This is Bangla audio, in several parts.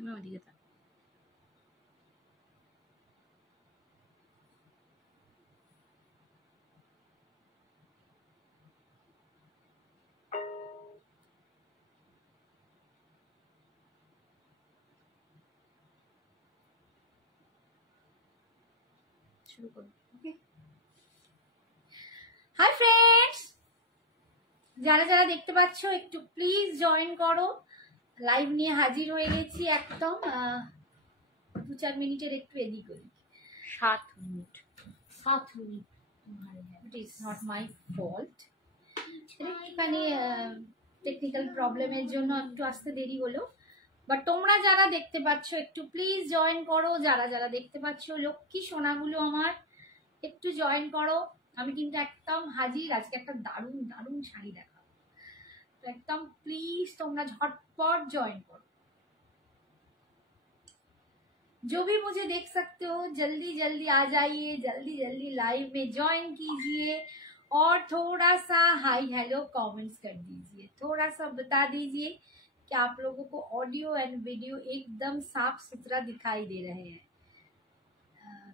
তুমি ওদিকে থাকো। শুরু করো। ওকে, হাই ফ্রেন্ডস, যারা যারা দেখতে পাচ্ছ একটু প্লিজ জয়েন করো। লাইভ নিয়ে হাজির হয়ে গেছি একদম। 2-4 মিনিটের একটু এদিক ওদিক। 7 minute. It is not my fault. একটুখানি টেকনিক্যাল প্রবলেমের জন্য একটু আসতে দেরি হলো। বাট তোমরা যারা দেখতে পাচ্ছ একটু প্লিজ জয়েন করো। যারা যারা দেখতে পাচ্ছ লক্ষ্মী সোনাগুলো আমার একটু জয়েন করো। আমি কিন্তু একদম হাজির। আজকে একটা দারুণ দারুণ শাড়ি দেখাবো, তো একদম প্লিজ তোমরা झटपट ज्वाइन करो। जो भी मुझे देख सकते हो जल्दी जल्दी आ जाइए, जल्दी जल्दी लाइव में ज्वाइन कीजिए और थोड़ा सा हाई हेलो कमेंट्स कर दीजिए। थोड़ा सा बता दीजिए कि आप लोगों को ऑडियो एंड वीडियो एकदम साफ सुथरा दिखाई दे रहे हैं,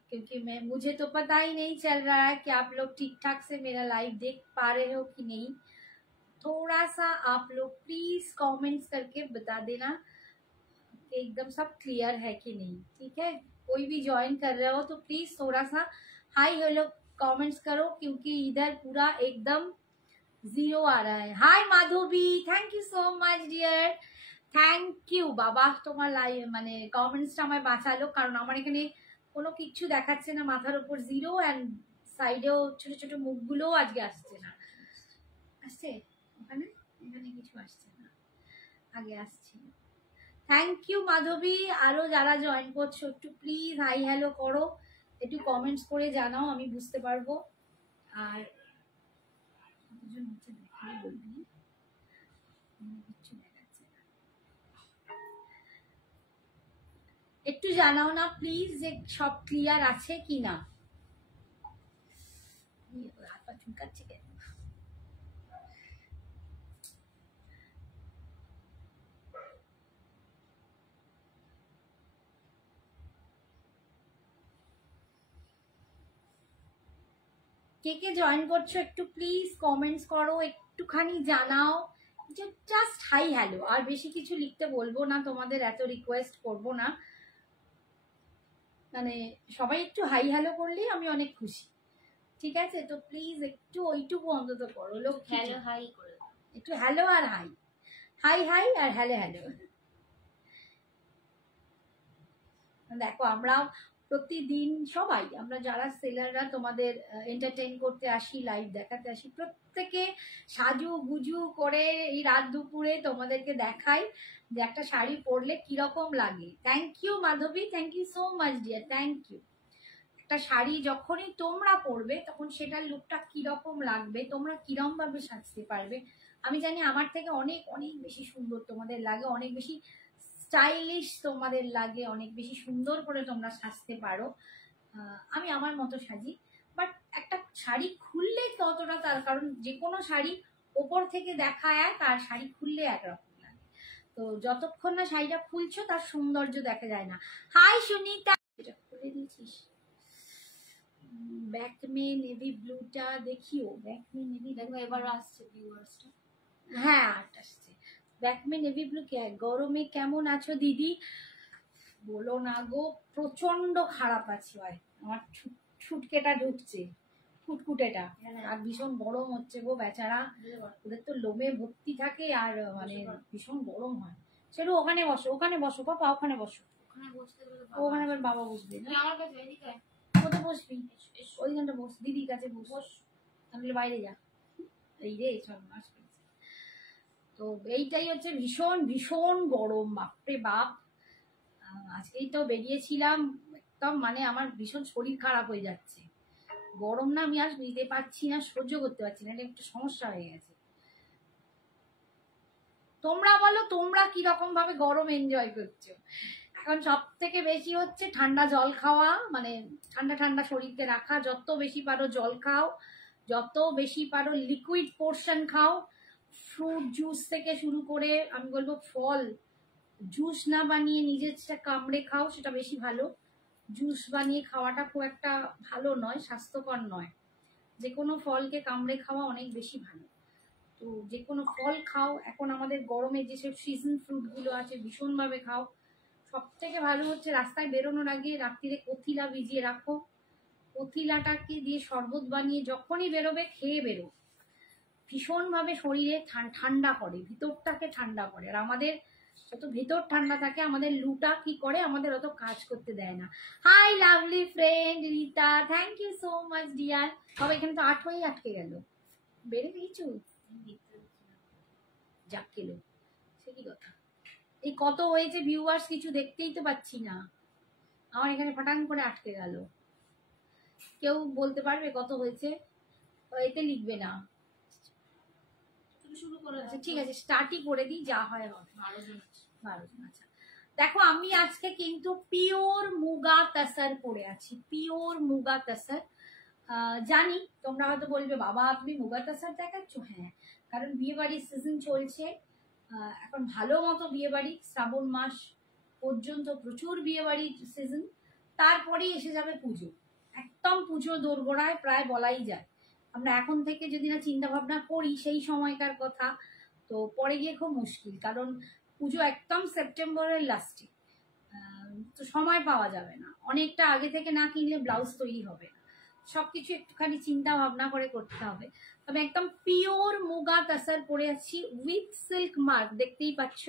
क्योंकि मुझे तो पता ही नहीं चल रहा है कि आप लोग ठीक ठाक से मेरा लाइव देख पा रहे हो कि नहीं। थोड़ा सा आप लोग प्लीज कमेंट्स करके बता देना कि एकदम सब क्लियर है कि नहीं। ठीक है, कोई भी ज्वाइन कर रहे हो तो प्लीज थोड़ा सा हाई हेलो कमेंट्स करो, क्योंकि इधर पूरा एकदम जीरो आ रहा है। Hi Madhavi, thank you so much dear, thank you बाबा। তোমার লাইভ মানে কমেন্টসটা আমায় বাঁচালো, কারণ আমার এখানে কোনো কিছু দেখাচ্ছে না, মাথার উপর জিরো এন্ড সাইডেও ছোট ছোট মুখগুলোও আজকে আসছে না। আসছে ওখানে, এখানে কিছু আসছে না, আগে আসছিল। থ্যাংক ইউ মাধবী। আরো যারা জয়েন করছো একটু প্লিজ হাই হ্যালো করো, একটু কমেন্টস করে জানাও, আমি বুঝতে পারবো। আর একটু জানাও না প্লিজ যে সব ক্লিয়ার আছে কি না। হাত পা চুলকাচ্ছে কেন? কে কে জয়েন করছো একটু প্লিজ কমেন্টস করো, একটুখানি জানাও যে জাস্ট হাই হ্যালো। আর বেশি কিছু লিখতে বলবো না, তোমাদের এত রিকোয়েস্ট করবো না, মানে সবাই একটু হাই হ্যালো করলেই আমি অনেক খুশি। ঠিক আছে, তো প্লিজ একটু ওইটুকু অন্তত করো। লোক হ্যালো হাই করে একটু হ্যালো আর হাই, হাই হাই আর হ্যালো হ্যালো। দেখো আমরা প্রতিদিন সবাই, আমরা যারা সেলাররা তোমাদের এন্টারটেইন করতে আসি, লাইভ দেখাতে আসি, প্রত্যেকে সাজু গুজু করে এই রাত দুপুরে তোমাদেরকে দেখাই যে একটা শাড়ি পরলে কিরকম লাগে। Thank you Madhabi, thank you so much dear, thank you. একটা শাড়ি যখনই তোমরা পরবে তখন সেটার লুকটা কিরকম লাগবে, তোমরা কিরম ভাবে সাজতে পারবে। আমি জানি আমার থেকে অনেক অনেক বেশি সুন্দর তোমাদের লাগে, অনেক বেশি স্টাইলিশ তোমাদের লাগে, অনেক বেশি সুন্দর করে তোমরা সাজতে পারো। আমি আমার মতো সাজি, বাট একটা শাড়ি খুললে ততটা, তার কারণ যে কোনো শাড়ি ওপর থেকে দেখায় তার শাড়ি খুললে একরকম লাগে, তো যতক্ষণ না শাড়িটা খুলছো তার সৌন্দর্য দেখা যায় না। হাই সুনিতা, এটা খুলে দিয়েছিস? ব্যাক মে নেভি ব্লুটা দেখিও, ব্যাক মে নেভি, দেখো এবার আসছে ভিউয়ার্সটা। হ্যাঁ আসছে ব্যাক মে নেভি ব্লু। গরমে কেমন আছো দিদি? বলো না গো, প্রচন্ড খারাপ আছি ভাই, আমার ছুটকেটা ঢুকছে, ফুটকুটেটা, আর ভীষণ গরম হচ্ছে গো বেচারা, ওদের তো লোমে ভর্তি থাকে আর মানে ভীষণ গরম হয়। সেটা ওখানে বসো, ওখানে বসো পাপা, ওখানে বসো, ওখানে আবার বাবা বসবে না, আমার কাছে কোথায় বসবি? ওইখানটা বস, দিদির কাছে বস, তাহলে বাইরে যা। এই রে সব মাস, তো এইটাই হচ্ছে ভীষণ ভীষণ গরম, বাপরে বাপ। আজকেই তো বেরিয়েছিলাম, একদম মানে আমার ভীষণ শরীর খারাপ হয়ে যাচ্ছে, গরম না আমি আর নিতে পারছি না, সহ্য করতে পারছি না, এটা একটু সমস্যা হয়ে গেছে। তোমরা বলো তোমরা কিরকম ভাবে গরম এনজয় করছো? এখন সব থেকে বেশি হচ্ছে ঠান্ডা জল খাওয়া, মানে ঠান্ডা ঠান্ডা শরীরকে রাখা, যত বেশি পারো জল খাও, যত বেশি পারো লিকুইড পোর্শন খাও, ফ্রুট জুস থেকে শুরু করে আমি বলবো ফল, জুস না বানিয়ে নিজেরটা কামড়ে খাও, সেটা বেশি ভালো। জুস বানিয়ে খাওয়াটা খুব একটা ভালো নয়, স্বাস্থ্যকর নয়। যে কোনো ফলকে কামড়ে খাওয়া অনেক বেশি ভালো। তো যে কোনো ফল খাও, এখন আমাদের গরমে যেসব সিজন ফ্রুটগুলো আছে ভীষণভাবে খাও। সব থেকে ভালো হচ্ছে রাস্তায় বেরোনোর আগে রাত্রিরে কথিলা ভিজিয়ে রাখো, কথিলাটাকে দিয়ে শরবত বানিয়ে যখনই বেরোবে খেয়ে বেরো। ভীষণভাবে শরীরে ঠান্ডা করে, ভিতরটাকে ঠান্ডা করে। আর আমাদের যত ভেতর ঠান্ডা থাকে, আমাদের লুটা কি করে, আমাদের অত কাজ করতে দেয় না। Hi lovely friend Rita, thank you so much dear. সব এখানে তো 8 হয়েই আটকে গেল, বেড়ে দিয়েছু যাক কেলো, সে কি কথা। এই কত হয়েছে ভিউয়ার্স কিছু দেখতেই তো পাচ্ছি না, আমার এখানে ফাটাং করে আটকে গেল। কেউ বলতে পারবে কত হয়েছে? এতে লিখবে না, শুরু করে। আচ্ছা ঠিক আছে, স্টার্টই করে দিই, যা হয় হবে। 12 জন। আচ্ছা দেখো, আমি আজকে কিন্তু পিওর মুগা তাসার পরে আছি, পিওর মুগা তাসার। জানি তোমরা হয়তো বলবে বাবা তুমি মুগা তাসার দেখাচ্ছ। হ্যাঁ, কারণ বিয়ে বাড়ির সিজন চলছে এখন, ভালো মতো বিয়ে বাড়ি, শ্রাবণ মাস পর্যন্ত প্রচুর বিয়ে বাড়ির সিজন। তারপরেই এসে যাবে পুজো, একদম পুজো দোরগোড়ায় প্রায় বলাই যায়। আমরা এখন থেকে যদি না চিন্তা ভাবনা করি সেই সময়কার কথা, তো পরে গিয়ে খুব মুশকিল। কারণ পুজো একদম সেপ্টেম্বরের লাস্টে, তো সময় পাওয়া যাবে না। অনেকটা আগে থেকে না কিনলে ব্লাউজ তৈরি হবে না, সবকিছু একটুখানি চিন্তা ভাবনা করে করতে হবে। তবে একদম পিওর মুগা তাসার পরে আছি উইথ সিল্ক মার্ক, দেখতেই পাচ্ছ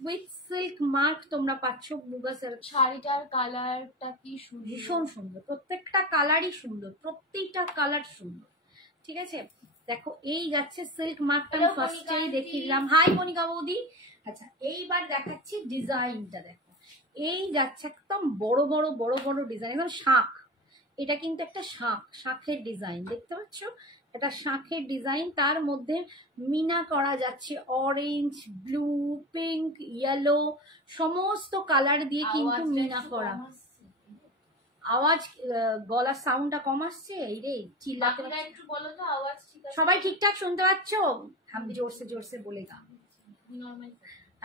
উইথ সিল্ক মার্ক তোমরা পাচ্ছ। মুগা সিল্ক শাড়িটার কালারটা কি ভীষণ সুন্দর, প্রত্যেকটা কালারই সুন্দর, প্রত্যেকটা কালার সুন্দর। ঠিক আছে, দেখো এই যাচ্ছে সিল্ক মার্কটা, আমি ফার্স্টেই দেখিলাম। হাই মনিকা বৌদি। আচ্ছা এইবার দেখাচ্ছি ডিজাইনটা, দেখো এই যাচ্ছে একদম বড় বড় বড় বড় ডিজাইন, একদম শাঁখ। এটা কিন্তু একটা শাঁখের ডিজাইন, দেখতে পাচ্ছ, এটা শাঁখের ডিজাইন। তার মধ্যে মিনা করা যাচ্ছে অরেঞ্জ, ব্লু, পিঙ্ক, ইয়েলো, সমস্ত কালার দিয়ে কিন্তু মিনা করা। আওয়াজ গলার সাউন্ডটা কম আসছে, এই রে চিল্লাতে একটু বলো তো আওয়াজ ঠিক আছে? সবাই ঠিকঠাক শুনতে পাচ্ছ? আমি জোরসে জোরসে বলে দাও।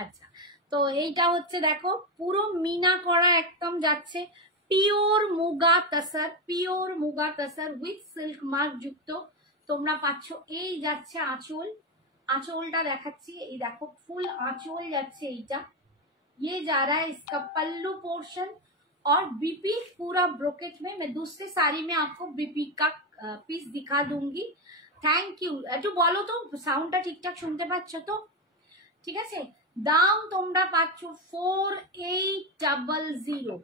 আচ্ছা, তো এইটা হচ্ছে দেখো পুরো মিনা করা একদম যাচ্ছে, pure muga tussar, pure muga tussar with silk mark যুক্ত তোমরা পাচ্ছ। এই যাচ্ছে আঁচল, আঁচলটা দেখাচ্ছি, এই দেখো ফুল আঁচল যাচ্ছে এইটা। ये जा रहा है इसका पल्लू पोर्शन, और बीपी पूरा ब्रोकेट में। मैं दूसरी साड़ी में आपको बीपी का पीस दिखा दूंगी। Thank you. একটু বলো তো সাউন্ডটা ঠিকঠাক শুনতে পাচ্ছ তো? ঠিক আছে, দাম তোমরা পাচ্ছ 4800,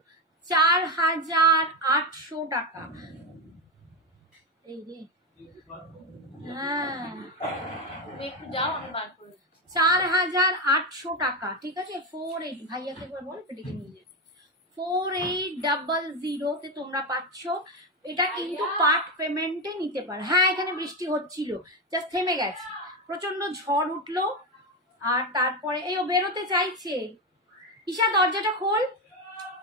4800 টাকা। এই রে হ্যাঁ, একটু যাও আমি বার করে 4800 টাকা। ঠিক আছে, 48 ভাইয়াকে একবার বল পেটিকে নিয়ে যেতে। 4800 তে তোমরা পাচ্ছ। এটা কিন্তু পার্ট পেমেন্টে নিতে পারো। হ্যাঁ এখানে বৃষ্টি হচ্ছিল, জাস্ট থেমে গেছে, প্রচন্ড ঝড় উঠলো। আর তারপরে এই ও বেরোতে চাইছে, ঈশা দরজাটা খোল,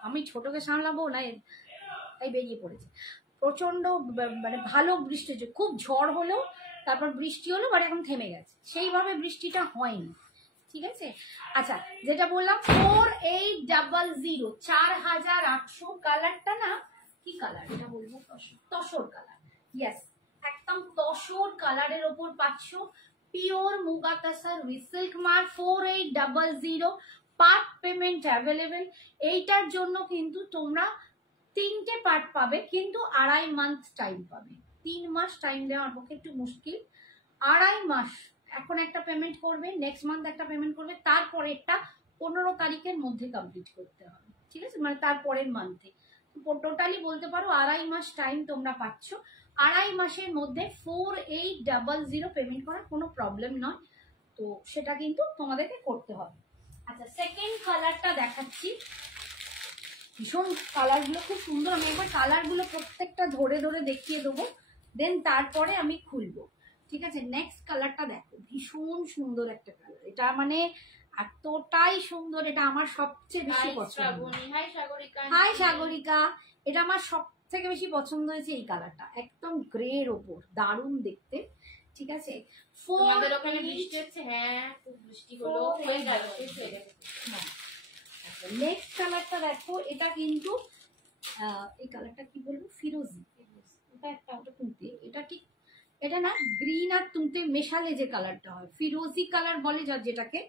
আমি ছোটকে সামলাবো না, তাই বেরিয়ে পড়েছে। প্রচন্ড মানে ভালো বৃষ্টি হচ্ছে, খুব ঝড় হলো, তারপর বৃষ্টি হলো, বাট এখন থেমে গেছে, সেইভাবে বৃষ্টিটা হয়নি। ঠিক আছে, আচ্ছা যেটা বললাম 4800, 4800। কালারটা না কি কালার এটা বলবো, তসর কালার। ইয়েস, একদম তসর কালারের ওপর পাচ্ছ pure muga tussar with silk mark. 4800, part payment available. এইটার জন্য কিন্তু তোমরা 3টে পার্ট পাবে, কিন্তু 2.5 মান্থ টাইম পাবে। 3 মাস টাইম দেওয়া আমার পক্ষে একটু মুশকিল। 2.5 মাস, এখন একটা পেমেন্ট করবে, নেক্সট মান্থ একটা পেমেন্ট করবে, তারপরে একটা 15 তারিখের মধ্যে কমপ্লিট করতে হবে। ঠিক আছে, মানে তারপরের মান্থে। টোটালি বলতে পারো 2.5 মাস টাইম তোমরা পাচ্ছ। 2.5 মাসের মধ্যে 4800 পেমেন্ট করার কোনো প্রবলেম নয়, তো সেটা কিন্তু তোমাদেরকে করতে হবে। আচ্ছা সেকেন্ড কালারটা দেখাচ্ছি, ভীষণ কালারগুলো খুব সুন্দর। আমি একবার কালারগুলো প্রত্যেকটা ধরে ধরে দেখিয়ে দেবো, দেন তারপরে আমি খুলবো। ঠিক আছে, নেক্সট কালারটা দেখো, ভীষণ সুন্দর একটা কালার, এটা মানে এতটাই সুন্দর, এটা আমার সবচেয়ে বেশি পছন্দ। হাই সাগরিকা, এটা আমার সব থেকে বেশি পছন্দ হয়েছে এই কালারটা, একদম গ্রের ওপর, দারুণ দেখতে। ঠিক আছে, ওখানে বৃষ্টি হচ্ছে, হ্যাঁ খুব বৃষ্টি হলো, হয়ে গেল। নেক্সট কালারটা দেখো, এটা কিন্তু এই কালারটা কি বলবো, ফিরোজি। এটা একটা, ওটা তুঁতে, এটা ঠিক, এটা না গ্রিন আর তুঁতে মেশালে যে কালারটা হয় ফিরোজি কালার বলে, যেটাকে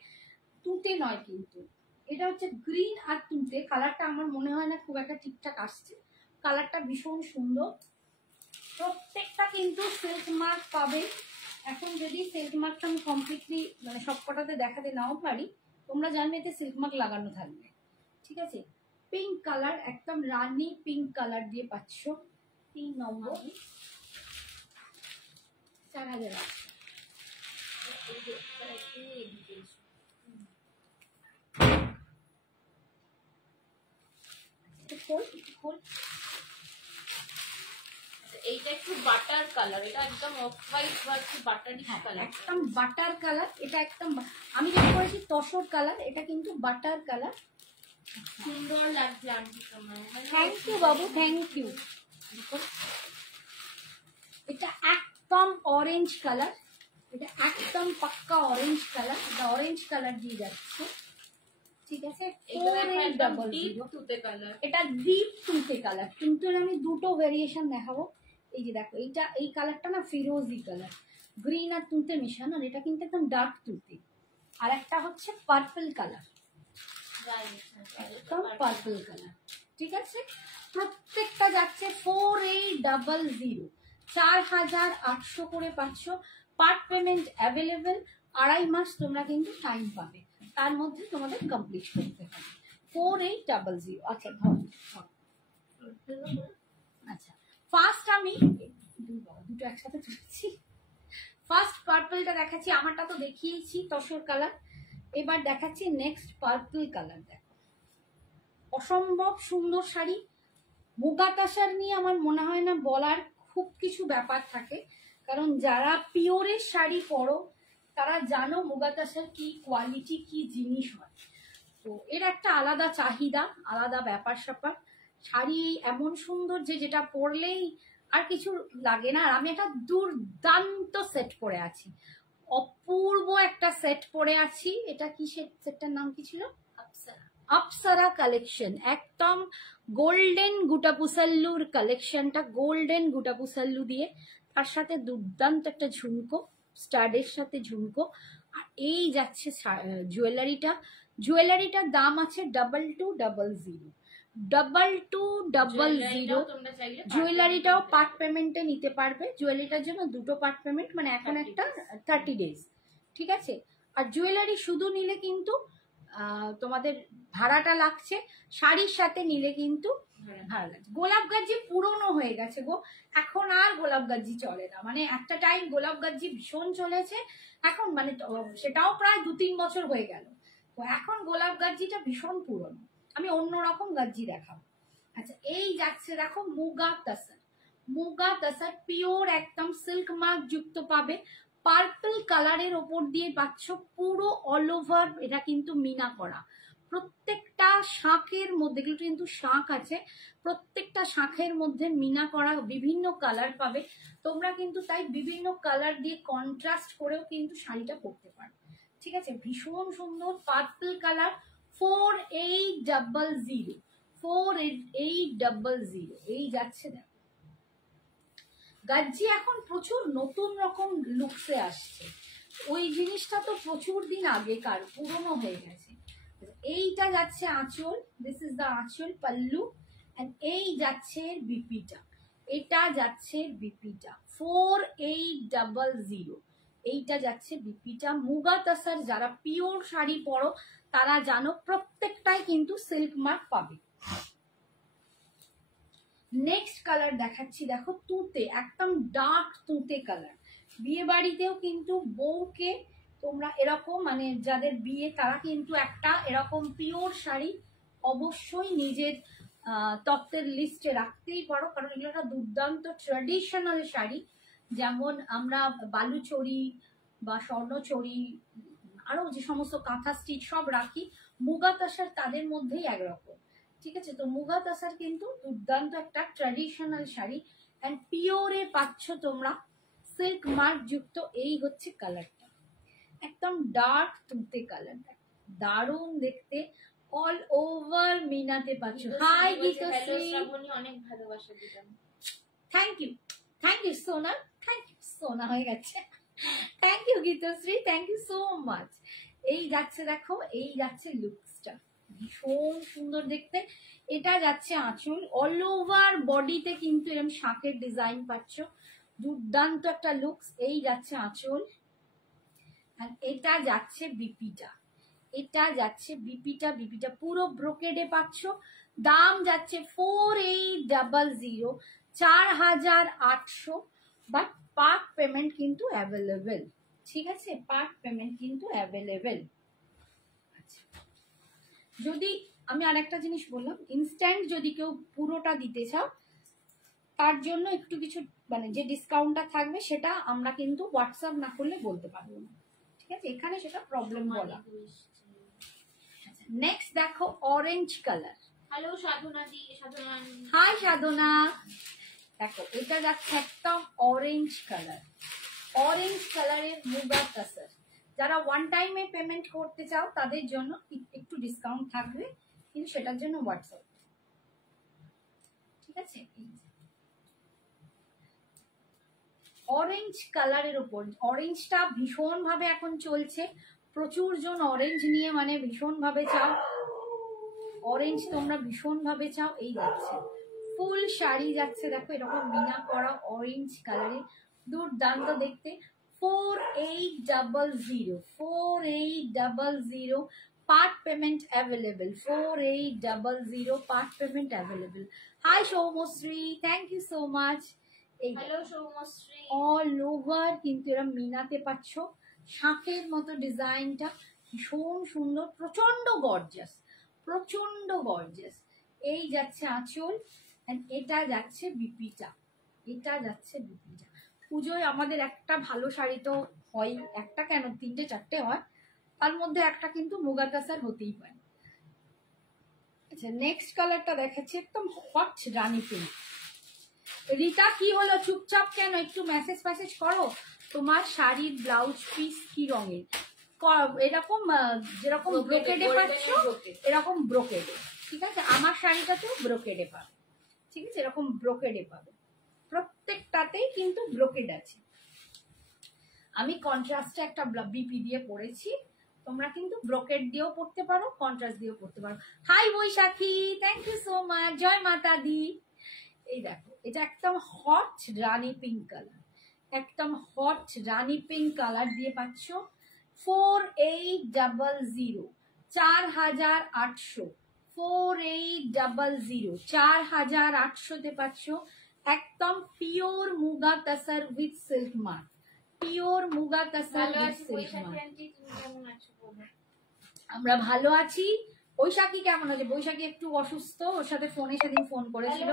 তুঁতে নয় কিন্তু। এটা হচ্ছে গ্রিন আর তুঁতে কালারটা, আমার মনে হয় না খুব একটা ঠিকঠাক আসছে। কালারটা ভীষণ সুন্দর, প্রত্যেকটা কিন্তু সিল্ক মার্ক পাবে। এখন যদি সিল্ক মার্কটা আমি কমপ্লিটলি মানে সবকটাতে দেখাতে নাও পারি, তোমরা জানবে এতে সিল্ক মার্ক লাগানো থাকবে। ঠিক আছে, পিঙ্ক কালার, একদম রানী পিঙ্ক কালার দিয়ে পাচ্ছ। 3 নম্বর 4000। এইটা একটু বাটার কালার, এটা একদম অফ হোয়াইট বা একটু বাটারি কালার, একদম বাটার কালার। এটা একদম আমি যেটা করেছি তসর কালার, এটা কিন্তু বাটার কালার। সুন্দর লাগছে আন্টি তোমার। Thank you Babu, thank you. এটা একদম অরেঞ্জ কালার, এটা একদম পাক্কা অরেঞ্জ কালার, এটা অরেঞ্জ কালার দিয়ে যাচ্ছে। ঠিক আছে, ডাবল তুতে কালার, এটা ডিপ তুঁতে কালার। কিন্তু আমি দুটো ভেরিয়েশন দেখাবো। এই যে দেখো, এইটা, এই কালারটা না ফিরোজি কালার, গ্রিন আর তুঁতে মেশানো, আর এটা কিন্তু একদম ডার্ক তুঁতে। আর একটা হচ্ছে পার্পল কালার, একদম পার্পল কালার। ঠিক আছে, প্রত্যেকটা যাচ্ছে 4800, 4800 করে পাচ্ছ। পার্ট পেমেন্ট অ্যাভেলেবেল, 2.5 মাস তোমরা কিন্তু টাইম পাবে, তার মধ্যে তোমাদের কমপ্লিট করতে হবে। 4800। আচ্ছা ধর, আচ্ছা ফার্স্ট আমি দুটো একসাথে তুলছি। ফার্স্ট পার্পলটা দেখাচ্ছি, আমারটা তো দেখিয়েছি তসর কালার। এবার দেখাচ্ছি নেক্সট পার্পল কালার। দেখো, অসম্ভব সুন্দর শাড়ি। মুগা তাসার নিয়ে আমার মনে হয় না বলার খুব কিছু ব্যাপার থাকে, কারণ যারা পিওরের শাড়ি পরো তারা জানো মুগা তাসার কি কোয়ালিটি, কি জিনিস হয়। তো এর একটা আলাদা চাহিদা, আলাদা ব্যাপার স্যাপার। শাড়ি এমন সুন্দর যে যেটা পরলেই আর কিছু লাগে না। আর আমি একটা দুর্দান্ত সেট পরে আছি, অপূর্ব একটা সেট পরে আছি। এটা কি সেটটার নাম কি ছিল? আপসারা কালেকশন, একদম গোল্ডেন গুটাপুসাল্লুর কালেকশনটা, গোল্ডেন গুটাপুসাল্লু দিয়ে, তার সাথে দুর্দান্ত একটা ঝুমকো, স্টাডের সাথে ঝুমকো। আর এই যাচ্ছে জুয়েলারিটা। জুয়েলারিটার দাম আছে 2200, 2200। জুয়েলারিটাও পার্ট পেমেন্টে নিতে পারবে। জুয়েলারিটার জন্য দুটো পার্ট পেমেন্ট, মানে এখন একটা 30 ডেজ। ঠিক আছে, আর জুয়েলারি শুধু নিলে কিন্তু তোমাদের ভাড়াটা লাগছে, শাড়ির সাথে নিলে কিন্তু ভাড়া লাগছে। গোলাপ গাজি পুরনো হয়ে গেছে গো, এখন আর গোলাপ গাজি চলে না। মানে একটা টাইম গোলাপ গাজি ভীষণ চলেছে, এখন মানে সেটাও প্রায় 2-3 বছর হয়ে গেল। তো এখন গোলাপ গাজিটা ভীষণ পুরনো, আমি অন্যরকম গাজি দেখাবো। আচ্ছা, এই যাচ্ছে দেখো মুগা তাসার। মুগা তাসার পিওর একদম সিল্ক মার্ক যুক্ত পাবে। পার্পল কালারের ওপর দিয়ে পাচ্ছ পুরো অল ওভার, এটা কিন্তু মিনা করা। প্রত্যেকটা শাঁখের মধ্যে, এগুলো কিন্তু শাঁখ আছে, প্রত্যেকটা শাঁখের মধ্যে মিনা করা, বিভিন্ন কালার পাবে তোমরা কিন্তু। তাই বিভিন্ন কালার দিয়ে কন্ট্রাস্ট করেও কিন্তু শাড়িটা পরতে পারো। ঠিক আছে, ভীষণ সুন্দর পার্পল কালার। 4800, 4800 এই যাচ্ছে। দেখো, গাজ্জি এখন প্রচুর নতুন রকম লুকসে আসছে, ওই জিনিসটা তো প্রচুর দিন আগেকার, পুরনো হয়ে গেছে। এইটা যাচ্ছে আঁচল, দিস ইজ দা আঁচল, পাল্লু। এন্ড এই যাচ্ছে বিপিটা, এটা যাচ্ছে বিপিটা 4800। এইটা যাচ্ছে বিপিটা। মুগা তাসার যারা পিওর শাড়ি পরো তারা জানো, প্রত্যেকটাই কিন্তু সিল্ক মার্ক পাবে। নেক্সট কালার দেখাচ্ছি, দেখো তুঁতে, একদম ডার্ক তুঁতে কালার। বিয়ে বাড়িতেও কিন্তু বউকে তোমরা এরকম, মানে যাদের বিয়ে তারা কিন্তু একটা এরকম পিওর শাড়ি অবশ্যই নিজের তত্ত্বের লিস্টে রাখতেই পারো, কারণ এগুলো একটা দুর্দান্ত ট্র্যাডিশনাল শাড়ি। যেমন আমরা বালুচরি বা স্বর্ণচরি, আরো যে সমস্ত কাঁথা স্টিচ সব রাখি, মুগা তাসার তাদের মধ্যেই একরকম। ঠিক আছে, তো মুগা তাসার কিন্তু দুর্দান্ত একটা ট্র্যাডিশনাল শাড়ি, এন্ড পিওরে পাচ্ছ তোমরা সিল্ক মার্ক যুক্ত। এই হচ্ছে কালারটা, একদম ডার্ক তুঁতে কালার, দারুণ দেখতে। অল ওভার মিনাতে পাচ্ছ। হাই গীতশ্রী, অনেক ভালোবাসা দিলাম। থ্যাংক ইউ সোনা, থ্যাংক ইউ সোনা হয়ে গেছে। Thank you Gitashri, thank you so much. এই যাচ্ছে দেখো, এই যাচ্ছে লুকসটা, ভীষণ সুন্দর দেখতে। এটা যাচ্ছে আঁচল, অল ওভার বডিতে কিন্তু এরকম শাঁখের ডিজাইন পাচ্ছ, দুর্দান্ত একটা লুকস। এই যাচ্ছে আঁচল, আর এটা যাচ্ছে বিপিটা, এটা যাচ্ছে বিপিটা। বিপিটা পুরো ব্রোকেডে পাচ্ছ। দাম যাচ্ছে 4800, 4800, বাট পার্ট পেমেন্ট কিন্তু অ্যাভেলেবেল। ঠিক আছে, পার্ট পেমেন্ট কিন্তু অ্যাভেলেবেল। যদি আমি আরেকটা জিনিস বললাম, ইনস্ট্যান্ট যদি কেউ পুরোটা দিতে চাও তার জন্য একটু কিছু মানে যে ডিসকাউন্টটা থাকবে সেটা আমরা কিন্তু হোয়াটসঅ্যাপ না করলে বলতে পারবো না। ঠিক আছে, এখানে সেটা প্রবলেম বলা। নেক্সট দেখো অরেঞ্জ কালার। হ্যালো সাধনা দি, সাধনা। হাই সাধনা। দেখো এটা যাচ্ছে একদম অরেঞ্জ কালার, অরেঞ্জ কালারের মুগা কাসার। যারা ওয়ান টাইমে পেমেন্ট করতে চাও তাদের জন্য একটু ডিসকাউন্ট থাকবে, কিন্তু সেটার জন্য হোয়াটসঅ্যাপ। ঠিক আছে, অরেঞ্জ কালারের উপর, অরেঞ্জটা ভীষণ ভাবে এখন চলছে, প্রচুর জন অরেঞ্জ নিয়ে মানে ভীষণ ভাবে চাও, অরেঞ্জ তোমরা ভীষণ ভাবে চাও। এই যাচ্ছে ফুল শাড়ি যাচ্ছে, দেখো এরকম মিনা করা অরেঞ্জ কালারে, দুর্দান্ত দেখতে। 4800, 4800, part payment available. 4800, part payment available. Hi Soumashree, thank you so much. এই হ্যালো সৌমশ্রী। অল ওভার কিন্তু এরা মিনাতে পাচ্ছ, শাঁখের মতো ডিজাইনটা ভীষণ সুন্দর, প্রচন্ড গর্জাস, প্রচন্ড গর্জাস। এই যাচ্ছে আঁচল, এটা যাচ্ছে বিপিটা, এটা যাচ্ছে বিপিটা। পুজোয় আমাদের একটা ভালো শাড়ি তো হয়, একটা কেন 3-4টে হয়, তার মধ্যে একটা কিন্তু মুগা কাসার হতেই পারে। আচ্ছা, নেক্সট কালারটা দেখাচ্ছি, একদম হট রানী পিঙ্ক। রিতা কি হলো, চুপচাপ কেন? একটু মেসেজ ফ্যাসেজ করো। তোমার শাড়ির ব্লাউজ পিস কি রঙের? এরকম যেরকম ব্রোকেডে পাচ্ছ এরকম ব্রোকেডে। ঠিক আছে, আমার শাড়িটাতেও ব্রোকেডে পাবে। ঠিক আছে, এরকম ব্রোকেডে পাবে, প্রত্যেকটাতেই কিন্তু ব্রোকেড আছে। আমি কন্ট্রাস্টে একটা বিপি দিয়ে পরেছি, তোমরা কিন্তু ব্রোকেড দিয়েও পড়তে পারো, কন্ট্রাস্ট দিয়েও পড়তে পারো। Hi Baishakhi, thank you so much, জয় মাতা দি। এই দেখো এটা একদম হট রানী পিঙ্ক কালার, একদম হট রানী পিঙ্ক কালার দিয়ে পাচ্ছ। 4800, 4800, 4800, 4800 পাচ্ছ। একদম pure muga tussar with silk mark, pure muga tussar with silk mark. আমরা ভালো আছি। বৈশাখী কেমন আছে? বৈশাখী একটু অসুস্থ, ওর সাথে ফোনে সেদিন ফোন করেছিল,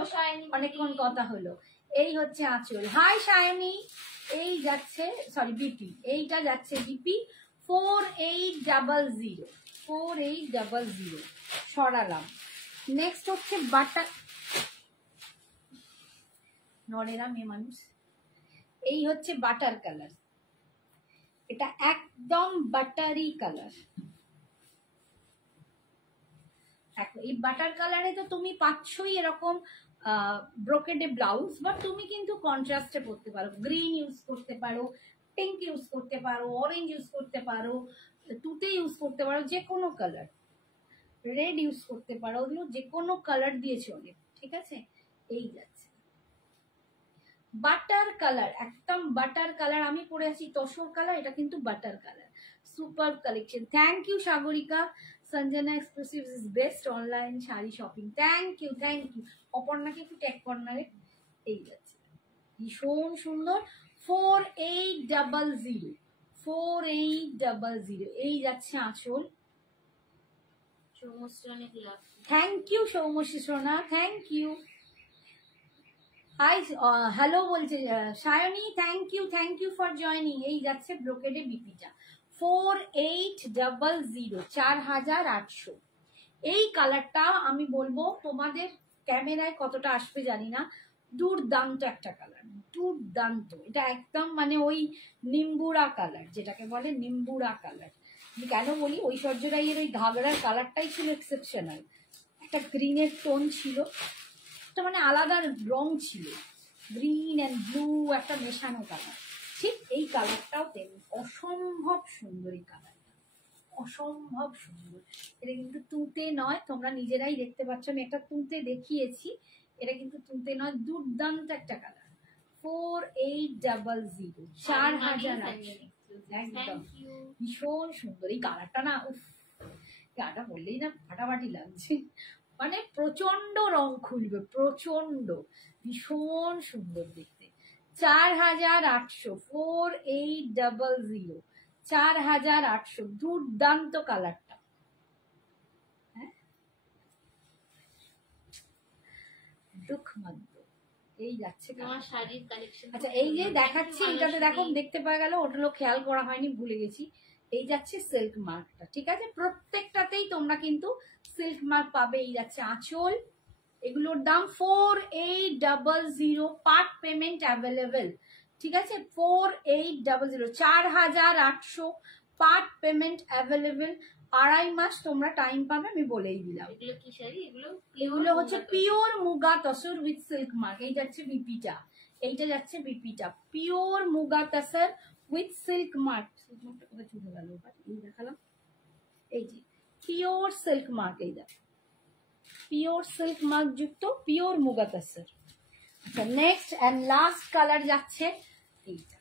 অনেকক্ষণ কথা হলো। এই হচ্ছে আঁচল। হাই সায়নী। এই যাচ্ছে সরি বিপি, এইটা যাচ্ছে বিপি 4800, 4800 সরালাম। নেক্সট হচ্ছে বাটার, নরেরা মেয়ে মানুষ। এই হচ্ছে বাটার কালার, এটা একদম বাটারি কালার। দেখো এই বাটার কালারে তো তুমি পাচ্ছই এরকম ব্রোকেডে ব্লাউজ, বা তুমি কিন্তু কন্ট্রাস্টে পরতে পারো, গ্রিন ইউজ করতে পারো, পিঙ্ক ইউজ করতে পারো, অরেঞ্জ ইউজ করতে পারো, তুতে ইউজ করতে পারো, যে কোনো কালার, রেড ইউজ করতে পারো, ওগুলো যে কোনো কালার দিয়ে চলে। ঠিক আছে, এই যাচ্ছে বাটার কালার, একদম বাটার কালার। আমি পরে আছি তসর কালার, এটা কিন্তু butter colour. Super collection, thank you Sagarika. Sanjana exclusives is best online sari shopping. Thank you, thank you. অপর্ণাকে একটু ট্যাগ কর্নারে। এই যাচ্ছে ভীষণ সুন্দর। 4800, 4800। এই যাচ্ছে আঁচল। সৌমশ্রী অনেক লাভ। থ্যাংক ইউ সৌমশ্রী সোনা, থ্যাংক ইউ। হাই হ্যালো বলছে Sayani, thank you for joining. এই যাচ্ছে ব্রোকেডে বিপিটা 4800, 4800। এই কালারটা আমি বলবো তোমাদের ক্যামেরায় কতটা আসবে জানি না, দুর্দান্ত একটা কালার, দুর্দান্ত। এটা একদম মানে ওই নিম্বুড়া কালার, যেটাকে বলে নিম্বুড়া কালার, আমি কেন বলি, ঐশ্বর্য রাইয়ের ওই ঘাগরার কালারটাই ছিল এক্সেপশনাল, একটা গ্রিনের টোন ছিল, একটা মানে আলাদা রং ছিল, গ্রিন অ্যান্ড ব্লু একটা মেশানো কালার। ঠিক এই কালারটাও তেমনি অসম্ভব সুন্দর, এই কালারটা অসম্ভব সুন্দর। এটা কিন্তু তুঁতে নয়, তোমরা নিজেরাই দেখতে পাচ্ছ, আমি একটা তুঁতে দেখিয়েছি, এটা কিন্তু তুঁতে নয়, দুর্দান্ত একটা কালার। 4800, 4800, একদম ভীষণ সুন্দর এই কালারটা না। উফ, গাটা বললেই না ফাটাফাটি লাগছে, মানে প্রচন্ড রং খুলবে, প্রচন্ড, ভীষণ সুন্দর দেখতে। 4800, 4800, 4800, দুর্দান্ত কালারটা। হ্যাঁ, দুঃখমন্ত এই যাচ্ছে আমার শাড়ির কালেকশন। আচ্ছা, এই যে দেখাচ্ছি এটাতে দেখো, দেখতে পাওয়া গেল, ওটাও খেয়াল করা হয়নি, ভুলে গেছি। এই যাচ্ছে সিল্ক মার্কটা, ঠিক আছে, প্রত্যেকটাতেই তোমরা কিন্তু সিল্ক মার্ক পাবে। এই যাচ্ছে আঁচল, এগুলোর দাম 4800, পার্ট পেমেন্ট অ্যাভেলেবেল, ঠিক আছে, 4800, 4800, পার্ট পেমেন্ট অ্যাভেলেবেল। 2.5 মাস তোমরা টাইম পাবে, আমি বলেই দিলাম। এগুলো কি শাড়ি? এগুলো হচ্ছে pure muga tussar with silk mark. এই যাচ্ছে বিপিটা, এইটা যাচ্ছে বিপিটা, pure muga tussar with silk mark. Silk মার্কটা কোথায় চলে গেল? এই দেখালাম, এই যে পিওর সিল্ক মার্ক, এই দেখ পিওর সিল্ক মার্ক যুক্ত পিওর মুগা তসর। আচ্ছা, নেক্সট অ্যান্ড লাস্ট কালার যাচ্ছে এইটা,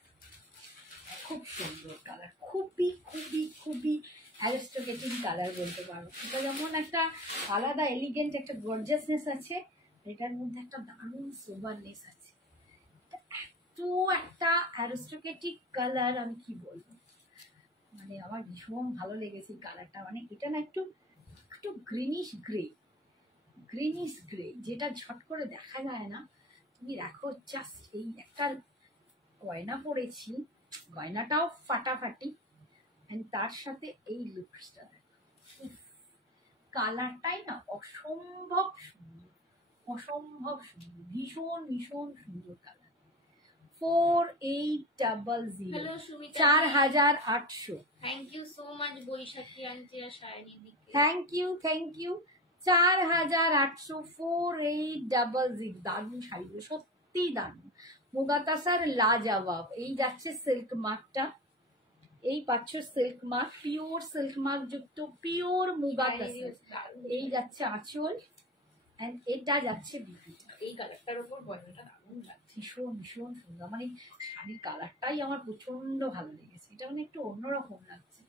খুব সুন্দর কালার, খুবই খুবই খুবই অ্যারিস্টোক্রেটিক কালার বলতে পারো। এটা যেমন একটা আলাদা এলিগেন্ট একটা গর্জিয়াসনেস আছে, এটার মধ্যে একটা দারুণ সোবারনেস আছে, এত একটা অ্যারিস্টোক্রেটিক কালার, আমি কি বলবো, মানে আমার ভীষণ ভালো লেগেছে এই কালারটা। মানে এটা না একটু একটু গ্রিনিশ গ্রে, গ্রিনিশ গ্রে, যেটা ঝট করে দেখা যায় না। তুমি দেখো, জাস্ট এই একটা গয়না পরেছি, গয়নাটাও ফাটাফাটি, তার সাথে এই লুকসটা দেখো, কালারটাই না অসম্ভব সুন্দর, অসম্ভব সুন্দর, ভীষণ ভীষণ সুন্দর colour. 4800, 4800। Thank you so much Baishakhi aunty আর শাড়ি দিকে, থ্যাংক ইউ, থ্যাংক ইউ। 4800, 4800, দারুণ শাড়িগুলো, সত্যি দারুণ, মুগা তাসার লাজবাব। এই যাচ্ছে সিল্ক মার্কটা, এই পাচ্ছ silk mark, pure silk mark যুক্ত পিওর মুগা তাসার। এই যাচ্ছে আঁচল, এন্ড এটা যাচ্ছে বিপিটা। এই কালারটার উপর গয়নাটা দারুণ লাগছে, ভীষণ ভীষণ সুন্দর, মানে শাড়ির কালারটাই আমার প্রচন্ড ভালো লেগেছে, এটা মানে একটু অন্যরকম লাগছে।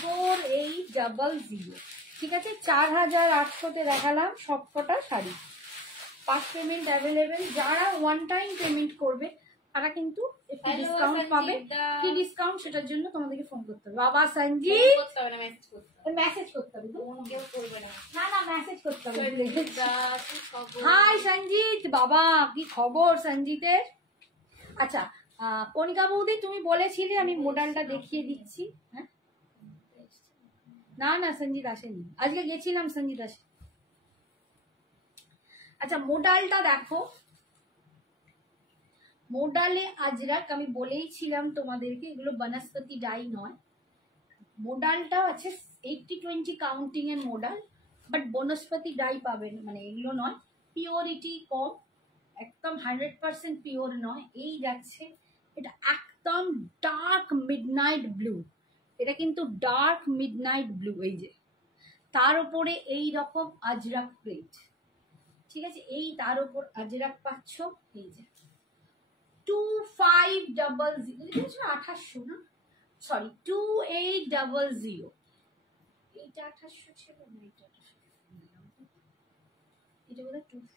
4800, ঠিক আছে, 4800-তে দেখালাম সবকটা শাড়ি, পার্ট পেমেন্ট অ্যাভেলেবেল। যারা ওয়ান টাইম পেমেন্ট করবে তারা কিন্তু একটু ডিসকাউন্ট পাবে। কি ডিসকাউন্ট, সেটার জন্য তোমাদেরকে ফোন করতে হবে। বাবা সঞ্জিত, মেসেজ করতে হবে, কেউ করবে না, না না মেসেজ করতে হবে। হাই সঞ্জিত, বাবা কি খবর সঞ্জিতের? আচ্ছা, কণিকা বৌদি তুমি বলেছিলে, আমি মডেলটা দেখিয়ে দিচ্ছি। হ্যাঁ, না না সঞ্জিত আসেনি, আজকে গেছিলাম, সঞ্জিত আসে। আচ্ছা, মোডালটা দেখো, মোডালে আজরাক, আমি বলেইছিলাম তোমাদেরকে, এগুলো বনস্পতি ডাই নয়, মোডালটা আছে 80-20 কাউন্টিং এর মোডাল, বাট বনস্পতি ডাই পাবেন, মানে এগুলো নয়, পিওরিটি কম, একদম 100% পিওর নয়। এই যাচ্ছে, এটা একদম ডার্ক মিডনাইট ব্লু, এটা কিন্তু ডার্ক মিডনাইট ব্লু, এই যে তার উপরে এই রকম আজরাক প্রিন্ট, ঠিক আছে, এই তার উপর আজরাক পাচ্ছ। এই যে 2500, 2800 না, সরি 2800, এইটা 2800 ছিল না, এটা 2800, এটা বোধহয় 25,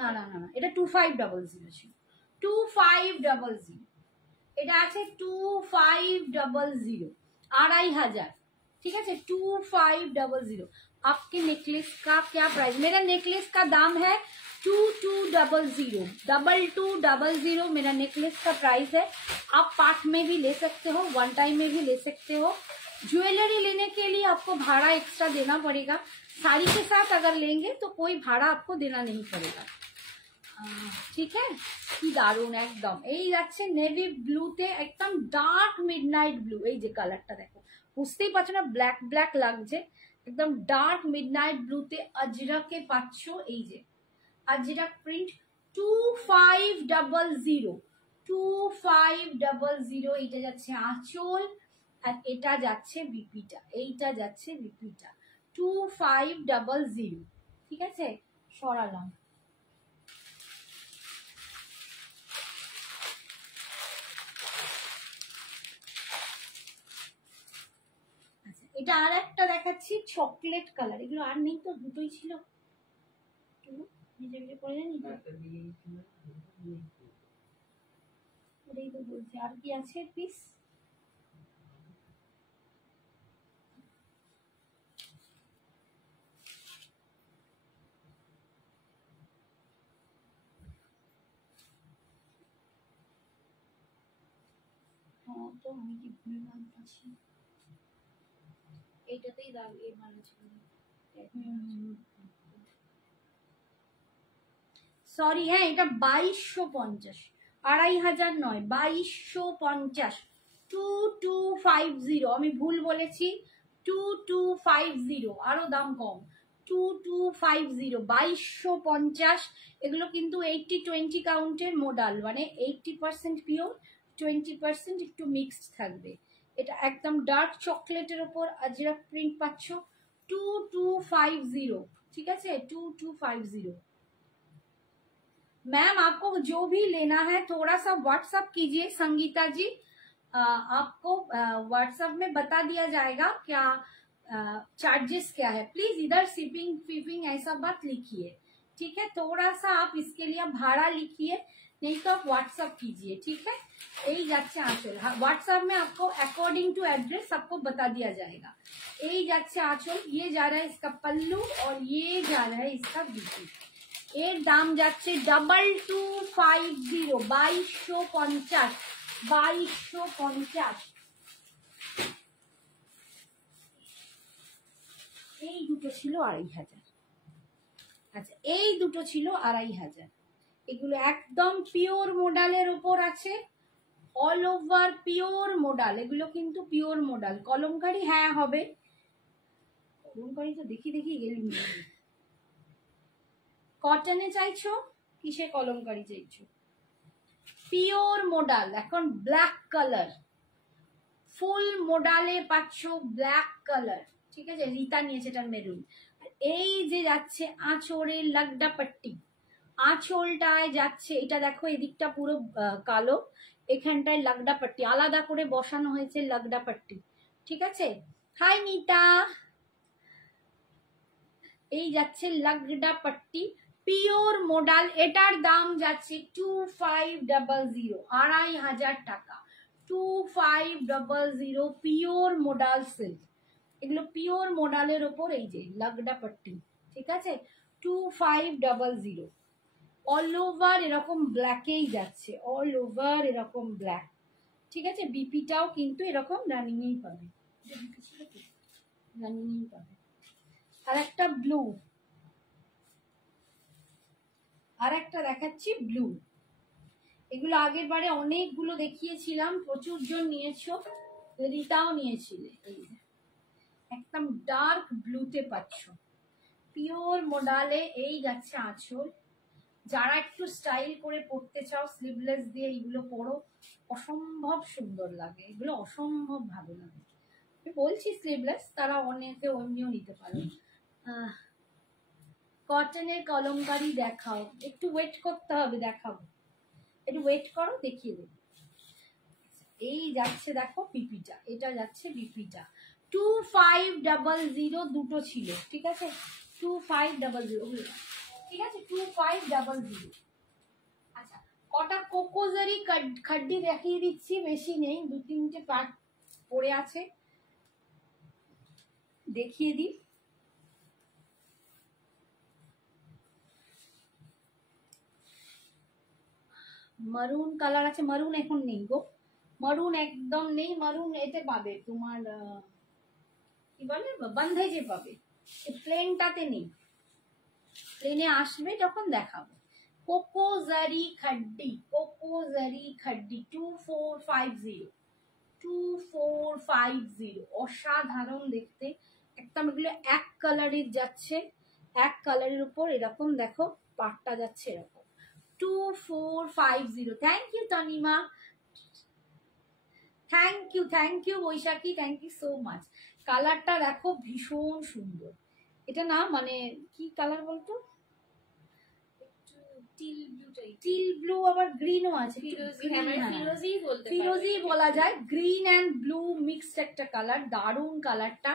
না না না না, এটা 2500 ছিল, 2500, এটা আছে 2500, 2500, ठीक है, 2500। आपके नेकलेस का क्या प्राइस? मेरा नेकलेस का दाम है 2200, 2200 मेरा नेकलेस का प्राइस है। आप पार्ट में भी ले सकते हो, वन टाइम में भी ले सकते हो। ज्वेलरी लेने के लिए आपको भाड़ा एक्स्ट्रा देना पड़ेगा, साड़ी के साथ अगर लेंगे तो कोई भाड़ा आपको देना नहीं पड़ेगा। ঠিক আছে, কি দারুন একদম। এই যাচ্ছে নেভি ব্লুতে একদম ডার্ক মিডনাইট ব্লু। এই যে কালারটা দেখো, বুঝতেই পারছো না ব্ল্যাক ব্ল্যাক লাগছে, একদম ডার্ক মিডনাইট ব্লুতে আজরাকে পাচ্ছ। এই যে আজরাক প্রিন্ট 2500, 2500। এটা যাচ্ছে আঁচল আর এটা যাচ্ছে বিপিটা, এইটা যাচ্ছে বিপিটা 2500। ঠিক আছে, সরালাম। এটা আর একটা দেখাচ্ছি চকলেট কালার, এগুলো আর নেই তো, দুটোই ছিল। ওটাই তো বলছি, আর কি আছে পিস? তো আমি কি ভুল ভাবছি, এইটাতেই দাগ এর মানে ছিল। সরি, হ্যাঁ এটা 2250, 2500 নয়, 2250, 2250। আমি ভুল বলেছি, 2250, আরো দাম কম, 2250, 2250। এগুলো কিন্তু 80-20 কাউন্টের মডাল, মানে 80% পিওর, 20% একটু মিক্সড থাকবে। এটা একদম ডার্ক চকলেটের ওপর আজরাক প্রিন্ট পাচ্ছ, 2250। ঠিক আছে, 2250। मैम आपको जो भी लेना है थोड़ा सा व्हाट्सअप कीजिए संगीता जी, आपको व्हाट्सएप में बता दिया जाएगा क्या चार्जेस क्या है। प्लीज इधर शिपिंग फीपिंग ऐसा मत लिखिए, ठीक है। थोड़ा सा आप इसके लिए भाड़ा लिखिए, नहीं तो आप व्हाट्सअप कीजिए, ठीक है। यही जाच्छे आंचल, व्हाट्सएप में आपको अकॉर्डिंग टू एड्रेस सबको बता दिया जाएगा। यही जाच्छे आंचल, ये जा रहा है इसका पल्लू और ये जा रहा है इसका बीपी। এর দাম যাচ্ছে 2250, 2250, 2250। এই দুটো ছিল 2500। আচ্ছা, এই দুটো ছিল 2500। এগুলো একদম পিওর মডালের উপর আছে, অল ওভার পিওর মডাল। এগুলো কিন্তু পিওর মডাল। কলমকারি হ্যাঁ হবে, কলমকারি তো দেখি দেখি গেলি। কটনে চাইছো, কিসে কলমকারি চাইছো? পিওর মডাল, এখন ব্ল্যাক কালার, ফুল মডালে পাচ্ছ ব্ল্যাক কালার। ঠিক আছে, রিতা নিয়েছে এটা মেরুন। এই যে যাচ্ছে আঁচড়ের লাগডা পাট্টি, আঁচলটায় যাচ্ছে, এটা দেখো এদিকটা পুরো কালো, এখানটায় লাগডা পাট্টি আলাদা করে বসানো হয়েছে, লাগডা পাট্টি। ঠিক আছে, হাই নিতা। এই যাচ্ছে লাগডা পাট্টি পিওর মডাল, এটার দাম যাচ্ছে 2500, 2500 টাকা, 2500 পিওর মডাল সিল্ক। এগুলো পিওর মডালের ওপর এই যে লাগডা পাট্টি। ঠিক আছে, 2500। অল ওভার এরকম ব্ল্যাকেই যাচ্ছে, অল ওভার এরকম ব্ল্যাক। ঠিক আছে, বিপিটাও কিন্তু এরকম রানিংয়েই পাবে, রানিংয়েই পাবে। আর একটা ব্লু, আর একটা দেখাচ্ছি ব্লু। এগুলো আগের বারে অনেকগুলো দেখিয়েছিলাম, প্রচুর জন নিয়েছো, রিতাও নিয়েছিলে। এই একদম ডার্ক ব্লুতে পাচ্ছ, পিওর মডালে। এই যাচ্ছে আঁচল, যারা একটু স্টাইল করে পড়তে চাও স্লিভলেস দিয়ে এইগুলো পরো, অসম্ভব সুন্দর লাগে, এগুলো অসম্ভব ভালো লাগে। আমি বলছি স্লিভলেস, তারা অনেকে অন্যও নিতে পারো। কটনের কলমকারি দেখাও, একটু ওয়েট করতে হবে, দেখাবো, একটু ওয়েট করো, দেখিয়ে দেবো। এই যাচ্ছে দেখো বিপিটা, এটা যাচ্ছে বিপিটা 2500, দুটো ছিল। ঠিক আছে, 2500, ঠিক আছে, 2500। আচ্ছা, কটা কোকোজারি খাড্ডি দেখিয়ে দিচ্ছি, বেশি নেই, 2-3টে পার্ট পড়ে আছে, দেখিয়ে দিই। মারুন কালার আছে, মারুন এখন নেই গো, মারুন একদম নেই। মারুন এতে পাবে তোমার কি বলে বান্ধাইজে পাবে, প্লেনটাতে নেই, প্লেনে আসবে যখন দেখাবো। কোকো জারি খাড্ডি, কোকো জারি খাড্ডি 2450, অসাধারণ দেখতে। একদম এগুলো এক কালারের যাচ্ছে, এক কালারের উপর এরকম দেখো পাটটা যাচ্ছে এরকম 2450। Thank you Tanima, thank you Baishakhi, thank you so much. কালারটা দেখো ভীষণ সুন্দর। এটা না মানে কি কালার বলতো, টিল ব্লু, আবার গ্রিনও আছে, ফিরোজি বলা যায়, গ্রিন অ্যান্ড ব্লু মিক্সড একটা কালার, দারুন কালারটা।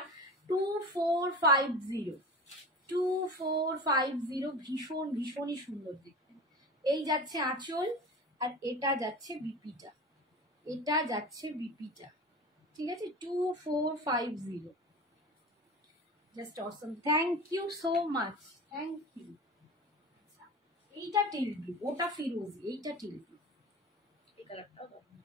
2450, ভীষণ ভীষণই সুন্দর দেখতে। এই যাচ্ছে আঁচল, আর এটা যাচ্ছে বিপিটা, এটা যাচ্ছে বিপিটা, ঠিক আছে। 2450, just awesome, thank you so much, thank you. এইটা টিল ব্লু, ওটা ফিরোজি, এইটা টিল ব্লু, এই কালারটাও দারুণ।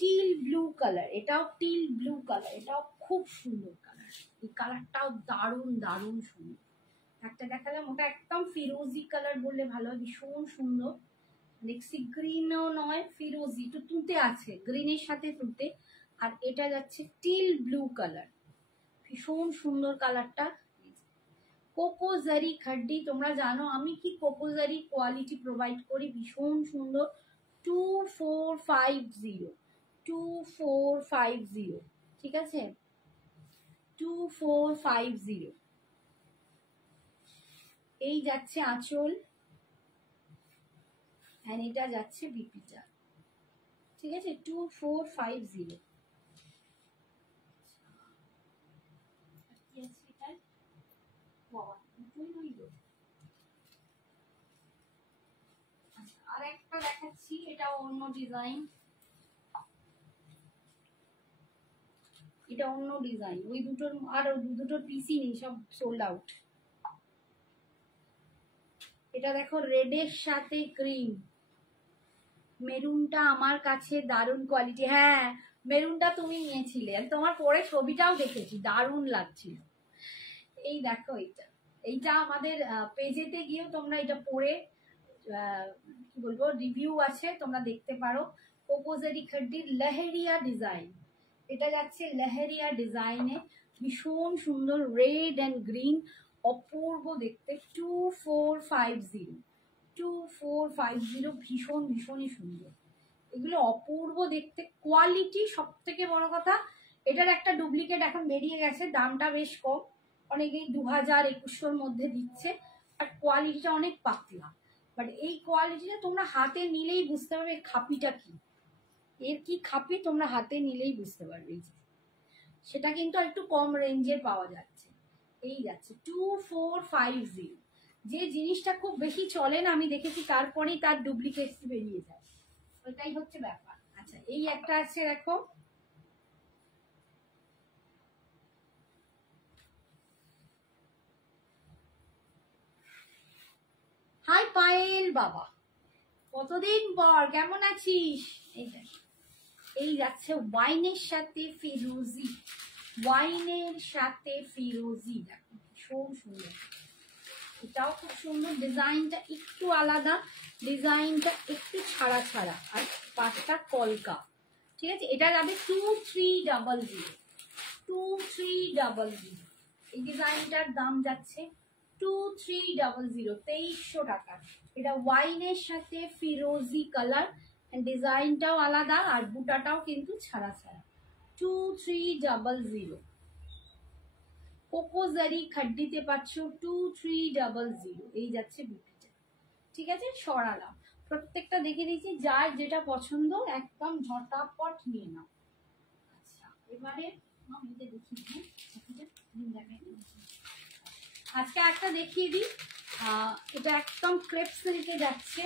টিল ব্লু কালার, এটাও টিল ব্লু কালার, এটাও খুব সুন্দর কালার। এই কালারটাও দারুণ দারুণ সুন্দর। একটা দেখালাম, ওটা একদম ফিরোজি কালার বললে ভালো হয়, ভীষণ সুন্দর। দেখছি গ্রিনও নয়, ফিরোজি, একটু তুঁতে আছে, গ্রিনের সাথে তুঁতে। আর এটা যাচ্ছে টিল ব্লু কালার, ভীষণ সুন্দর কালারটা। কোকো জারি খাড্ডি, তোমরা জানো আমি কি কোকো জারি কোয়ালিটি প্রোভাইড করি, ভীষণ সুন্দর। 2450, ঠিক আছে, 2450। এই যাচ্ছে আঁচল, আর এটা যাচ্ছে বিপিটা, ঠিক আছে। 2450। আর একটা দেখাচ্ছি, এটা অন্য ডিজাইন, এটা অন্য ডিজাইন। ওই দুটোর আর দুটোর পিসই নেই, সব সোল্ড আউট। এটা দেখো রেডের সাথে ক্রিম, মেরুনটা আমার কাছে দারুণ কোয়ালিটি। হ্যাঁ, মেরুনটা তুমি নিয়েছিলে, আমি তোমার পরে ছবিটাও দেখেছি, দারুণ লাগছিল। এই দেখো এইটা, এইটা আমাদের পেজেতে গিয়েও তোমরা এটা পরে কি বলবো রিভিউ আছে, তোমরা দেখতে পারো। কোকো জারি খাড্ডির লহেরিয়া ডিজাইন, এটা যাচ্ছে লহেরিয়া ডিজাইনে, ভীষণ সুন্দর, রেড অ্যান্ড গ্রিন, অপূর্ব দেখতে। 2450, ভীষণ ভীষণই সুন্দর। এগুলো অপূর্ব দেখতে, কোয়ালিটি সব থেকে বড় কথা। এটার একটা ডুপ্লিকেট এখন বেরিয়ে গেছে, দামটা বেশ কম, অনেকেই 2000-2100-র মধ্যে দিচ্ছে, আর কোয়ালিটিটা অনেক পাতলা। বাট এই কোয়ালিটিটা তোমরা হাতে নিলেই বুঝতে পারবে খাপিটা কি, এর কি খাপি তোমরা হাতে নিলেই বুঝতে পারবে। সেটা কিন্তু একটু কম রেঞ্জে পাওয়া যাচ্ছে। এই যাচ্ছে 2450। যে জিনিসটা খুব বেশি চলে না, আমি দেখেছি, তারপরেই তার ডুপ্লিকেট বেরিয়ে যায়, ওইটাই হচ্ছে ব্যাপার। আচ্ছা, এই একটা আছে দেখো, হাই পায়েল বাবা, কতদিন পর, কেমন আছিস? এই যাচ্ছে ওয়াইনের সাথে ফিরোজি, ওয়াইনের সাথে ফিরোজি, দেখো ভীষণ সুন্দর। এটাও খুব সুন্দর, ডিজাইনটা একটু আলাদা, ডিজাইনটা একটু ছাড়া ছাড়া, আর পাটটা কলকা, ঠিক আছে। এটা যাবে 2300, 2300। এই ডিজাইনটার দাম যাচ্ছে 2300, 2300 টাকা। এটা ওয়াইনের সাথে ফিরোজি কালার, ডিজাইনটাও আলাদা, আর বুটাটাও কিন্তু ছাড়া ছাড়া। 2300। কোকো জারি খাড্ডিতে পাচ্ছ 2300। এই যাচ্ছে বিপিটা, ঠিক আছে। সরালাম, প্রত্যেকটা দেখে দিয়েছি, যার যেটা পছন্দ একদম ঝটাপট নিয়ে নাও। আচ্ছা, এবারে আমি দেখি, আজকে একটা দেখিয়ে দিই। এটা একদম ক্রেপ সিল্কে যাচ্ছে,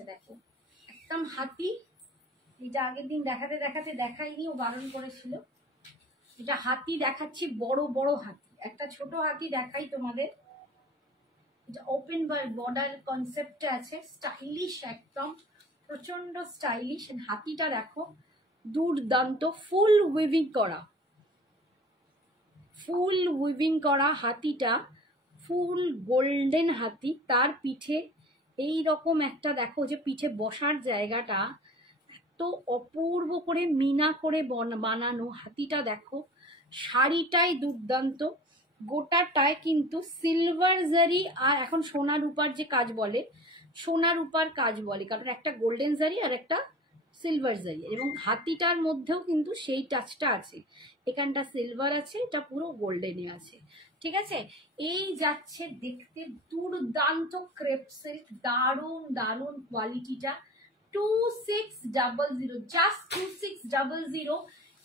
যাচ্ছে দেখো, একদম হাতি। এটা আগের দিন দেখাতে দেখাতে দেখাইনি, ও বারণ করেছিল। এটা হাতি দেখাচ্ছি, বড় বড় হাতি। একটা ছোট হাতি দেখাই তোমাদের। এটা ওপেন বর্ডার কনসেপ্টে আছে, স্টাইলিশ একদম, প্রচন্ড স্টাইলিশ। হাতিটা দেখো দুর্দান্ত, ফুল উইভিং করা, ফুল উইভিং করা হাতিটা, ফুল গোল্ডেন হাতি। তার পিঠে এই রকম একটা দেখো, যে পিঠে বসার জায়গাটা এত অপূর্ব করে মিনা করে বানানো। হাতিটা দেখো, শাড়িটাই দুর্দান্ত, গোটাটায় কিন্তু সিলভার জারি আর এখন সোনা রূপার যে কাজ বলে, সোনা রূপার কাজ বলে, কারণ একটা গোল্ডেন জারি আর একটা সিলভার জারি, এবং হাতিটার মধ্যেও কিন্তু সেই টাচটা আছে। এখানটা সিলভার আছে, এটা পুরো গোল্ডেনে আছে, ঠিক আছে। এই যাচ্ছে দেখতে দুর্দান্ত ক্রেপ সিল্ক, দারুণ দারুণ কোয়ালিটিটা। 2600, জাস্ট 2600।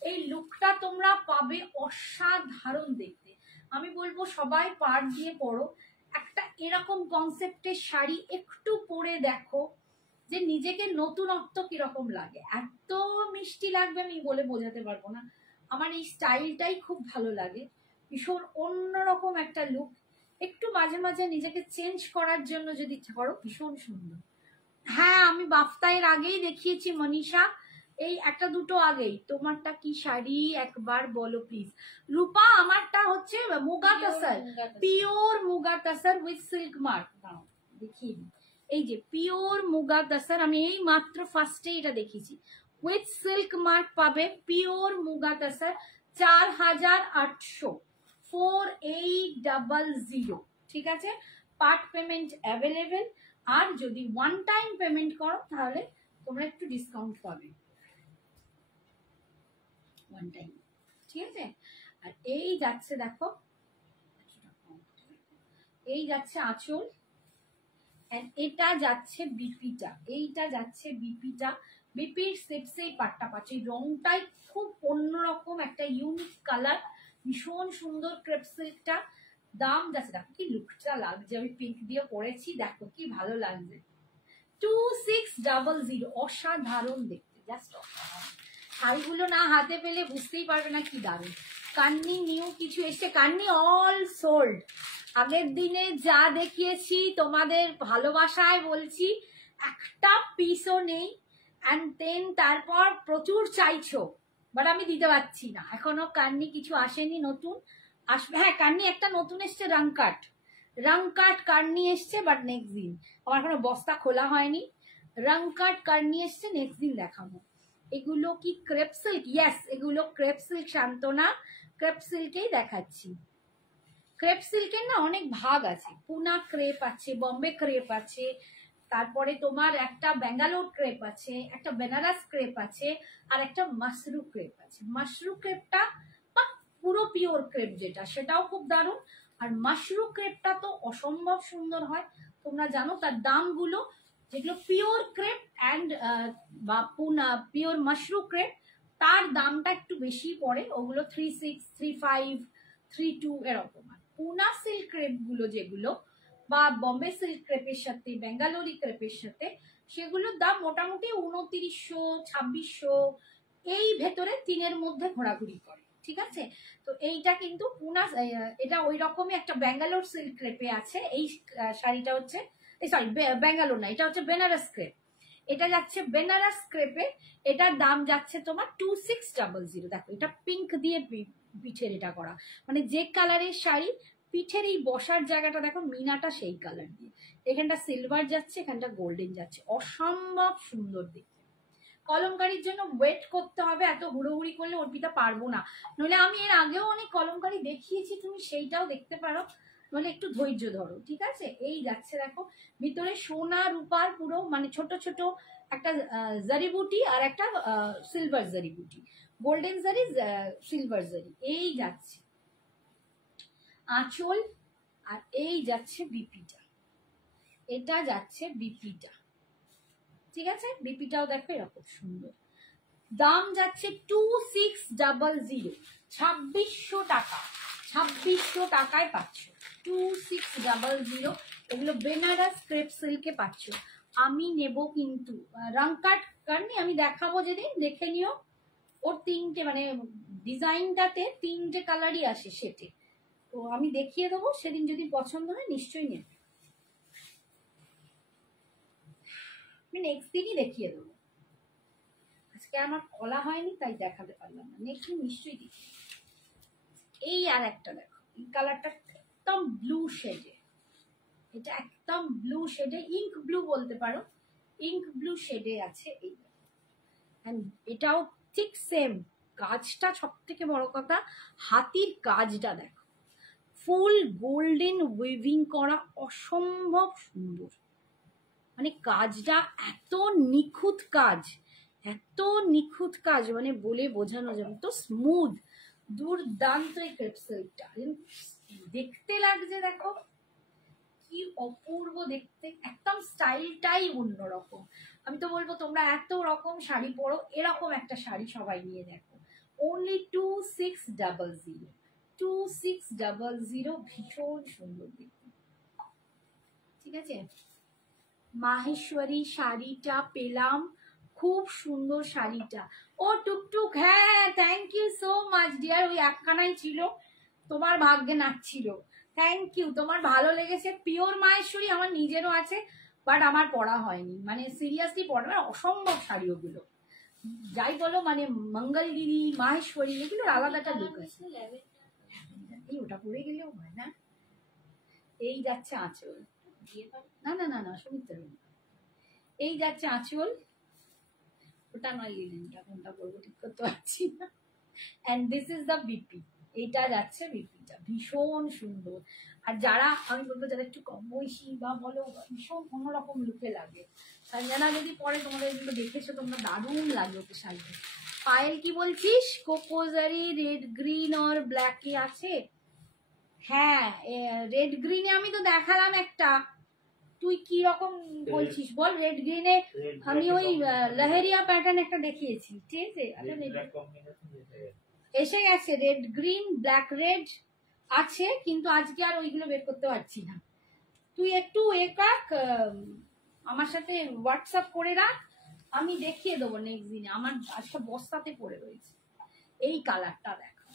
এই লুকটা তোমরা পাবে অসাধারণ দেখতে। আমি বলবো সবাই পাড় দিয়ে পরো, একটা এরকম কনসেপ্টের শাড়ি একটু পরে দেখো যে নিজেকে নতুনত্ব কিরকম লাগে। এত মিষ্টি লাগবে আমি বলে বোঝাতে পারবো না। আমার এই স্টাইলটাই খুব ভালো লাগে, ভীষণ অন্যরকম একটা লুক। একটু মাঝে মাঝে নিজেকে চেঞ্জ করার জন্য যদি করো, ভীষণ সুন্দর। হ্যাঁ, আমি বাফতাইয়ের আগেই দেখিয়েছি মনীষা, এই একটা দুটো আগেই। তোমারটা কি শাড়ি একবার বলো প্লিজ। রূপা, আমারটা হচ্ছে muga tussar, pure muga tussar with silk mark. দাও দেখিয়ে দিই, এই যে পিওর মুগা তাসার, আমি এই মাত্র ফার্স্টে এটা দেখিয়েছি। উইথ সিল্ক মার্ক পাবে, পিওর মুগা তাসার, 4800, 4800, ঠিক আছে। পার্ট পেমেন্ট অ্যাভেলেবেল, আর যদি ওয়ান টাইম পেমেন্ট করো তাহলে তোমরা একটু ডিসকাউন্ট পাবে, ওয়ান টাইম, ঠিক আছে। আর এই যাচ্ছে দেখো, এই যাচ্ছে আঁচল, এটা যাচ্ছে বিপিটা, এইটা যাচ্ছে বিপিটা। বিপির সেপসেই পাটটা পাচ্ছে, এই রংটাই খুব অন্যরকম একটা ইউনিক কালার, ভীষণ সুন্দর ক্রেপ সিল্কটা। দাম যাচ্ছে, দেখো কি লুকটা লাগছে, আমি পিঙ্ক দিয়ে পরেছি, দেখো কি ভালো লাগছে। 2600, অসাধারণ দেখতে, জাস্ট অসাধারণ। শাড়িগুলো না হাতে পেলে বুঝতেই পারবে না কি দারুণ। কান্নি নিউ কিছু এসছে, কান্নি অল সোল্ড। আগের দিনে যা দেখিয়েছি তোমাদের ভালোবাসায় বলছি, একটা পিসও নেই। অ্যান্ড দেন তারপর প্রচুর চাইছো, বাট আমি দিতে পারছি না, এখনো কান্নি কিছু আসেনি, নতুন আসবে। হ্যাঁ, কান্নি একটা নতুন এসছে, রংকাট কার্নি এসছে, বাট নেক্সট দিন। আমার কোনো বস্তা খোলা হয়নি। রংকাট কার্নি এসছে, নেক্সট দিন দেখাবো। এগুলো কি ক্রেপ সিল্ক? ইয়েস, এগুলো ক্রেপ সিল্ক শান্তনা, ক্রেপ সিল্কেই দেখাচ্ছি। ক্রেপ সিল্কের না অনেক ভাগ আছে, পুনা ক্রেপ আছে, বম্বে ক্রেপ আছে, তারপরে তোমার একটা ব্যাঙ্গালোর ক্রেপ আছে, একটা বেনারস ক্রেপ আছে, আর একটা মাশরু ক্রেপ আছে। মাশরু ক্রেপটা পুরো পিওর ক্রেপ যেটা, সেটাও খুব দারুণ। আর মাশরু ক্রেপটা তো অসম্ভব সুন্দর হয়, তোমরা জানো। তার দামগুলো, যেগুলো পিওর ক্রেপ অ্যান্ড বা পিওর মাশরু ক্রেপ, তার দামটা একটু বেশি পড়ে, ওগুলো 36, 35, 32 এরকম। আর পুনা সিল্ক ক্রেপ গুলো যেগুলো, বা বম্বে সিল্ক ক্রেপের সাথে বেঙ্গালোরি ক্রেপের সাথে, সেগুলোর দাম মোটামুটি 2900, 2600 এই ভেতরে, 3-এর মধ্যে ঘোরাঘুরি করে, ঠিক আছে। তো এইটা কিন্তু পুনা, এটা ওই রকমই একটা ব্যাঙ্গালোর সিল্ক ক্রেপে আছে। এই শাড়িটা হচ্ছে, সরি ব্যাঙ্গালোর না, এটা হচ্ছে বেনারস ক্রেপ। এটা যাচ্ছে বেনারস ক্রেপে, এটার দাম যাচ্ছে তোমার 2600। দেখো, এটা পিঙ্ক দিয়ে পিঠের এটা করা, মানে যে কালারের শাড়ি, পিঠের এই বসার জায়গাটা দেখো, মিনাটা সেই কালার দিয়ে, এখানটা সিলভার যাচ্ছে, এখানটা গোল্ডেন যাচ্ছে, অসম্ভব সুন্দর দেখতে। কলমকারির জন্য ওয়েট করতে হবে, এত হুড়োহুড়ি করলে অর্পিতা পারবো না। নইলে আমি এর আগেও অনেক কলমকারি দেখিয়েছি, তুমি সেইটাও দেখতে পারো, নইলে একটু ধৈর্য ধরো, ঠিক আছে। এই যাচ্ছে দেখো, ভিতরে সোনা রূপার পুরো, মানে ছোট ছোট একটা জারিবুটি আর একটা সিলভার জারিবুটি, গোল্ডেন জারি, সিলভার জারি। এই যাচ্ছে আঁচল, আর এই যাচ্ছে বিপিটা, এটা যাচ্ছে বিপিটা, ঠিক আছে। বিপিটাও দেখো এরকম সুন্দর। দাম যাচ্ছে 2600, 2600 টাকা, 2600 টাকায় পাচ্ছ 2600। এগুলো বেনারস ক্রেপ সিল্কে পাচ্ছ, আমি নেব কিন্তু রং কাট কারণে আমি দেখাবো যেদিন, দেখে নিও। ওর তিনটে মানে ডিজাইনটাতে তিনটে কালারই আসে সেটে, তো আমি দেখিয়ে দেবো সেদিন, যদি পছন্দ হয় নিশ্চয়ই নেবে। আমি নেক্সট দিনই দেখিয়ে দেবো, আজকে আমার কলা হয়নি তাই দেখাতে পারলাম না, নেক্সট দিন নিশ্চয়ই দেখি। এই আর একটা দেখো, এই কালারটা একদম ব্লু শেডে, এটা একদম ব্লু শেডে, ইঙ্ক ব্লু বলতে পারো, ইঙ্ক ব্লু শেডে আছে এই। এটাও ঠিক সেম, কাজটা সব থেকে বড় কথা, হাতির কাজটা দেখো, ফুল গোল্ডেন উইভিং করা, অসম্ভব সুন্দর। মানে কাজটা এত নিখুঁত কাজ, এত নিখুঁত কাজ, মানে বলে বোঝানো যাবে, তো স্মুথ, দুর্দান্ত এই ক্রেপ সিল্কটা, দেখতে লাগছে দেখো কি অপূর্ব দেখতে, একদম স্টাইলটাই অন্যরকম। আমি তো বলবো তোমরা এত রকম শাড়ি পরো, এরকম একটা শাড়ি সবাই নিয়ে দেখো, only 2600, 2600, ভীষণ সুন্দর দেখতে। ঠিক আছে, মাহেশ্বরী শাড়িটা পেলাম, খুব সুন্দর শাড়িটা। ও টুকটুক, হ্যাঁ thank you so much dear, ওই একখানাই ছিল, তোমার ভাগ্যে নাচছিল, থ্যাংক ইউ, তোমার ভালো লেগেছে। পিওর মাহেশ্বরী আমার নিজেরও আছে, বাট আমার পড়া হয়নি, মানে সিরিয়াসলি পড়া, মানে অসম্ভব শাড়ি ওগুলো, যাই বলো, মানে মঙ্গলগিরি মাহেশ্বরী এগুলোর আলাদা একটা লুক আছে। এই ওটা পরে গেলেও হয় না। এই যাচ্ছে আঁচল, না না না না সুমিত্রা, এই যাচ্ছে আঁচল, ওটা নয় লিলেনটা, কোনটা করবো ঠিক করতে পারছি না। And this is the BP, এইটা যাচ্ছে বিপিটা, ভীষণ সুন্দর। আর যারা আমি বলবো যারা একটু কম বয়সী বা বলো ভীষণ অন্যরকম লুকে লাগে, সঞ্জনা যদি পরে, তোমাদের এগুলো দেখেছো তোমরা, দারুণ লাগে ওকে শাড়িতে। পায়েল কি বলছিস, কোকোজারি রেড গ্রিন আর ব্ল্যাকে আছে? হ্যাঁ রেড গ্রিনে আমি তো দেখালাম একটা, তুই কি রকম বলছিস বল? রেড গ্রিনে আমি ওই লহেরিয়া প্যাটার্ন একটা দেখিয়েছি, ঠিক আছে, এসে গেছে রেড গ্রিন ব্ল্যাক রেড আছে, কিন্তু আজকে আর ওইগুলো বের করতে পারছি না। তুই একটু আমার সাথে হোয়াটসঅ্যাপ করে রাখ, আমি দেখিয়ে দেবো নেক্সট দিনে। আমার আজকে বস্তাতে পড়ে রয়েছে। এই কালারটা দেখো,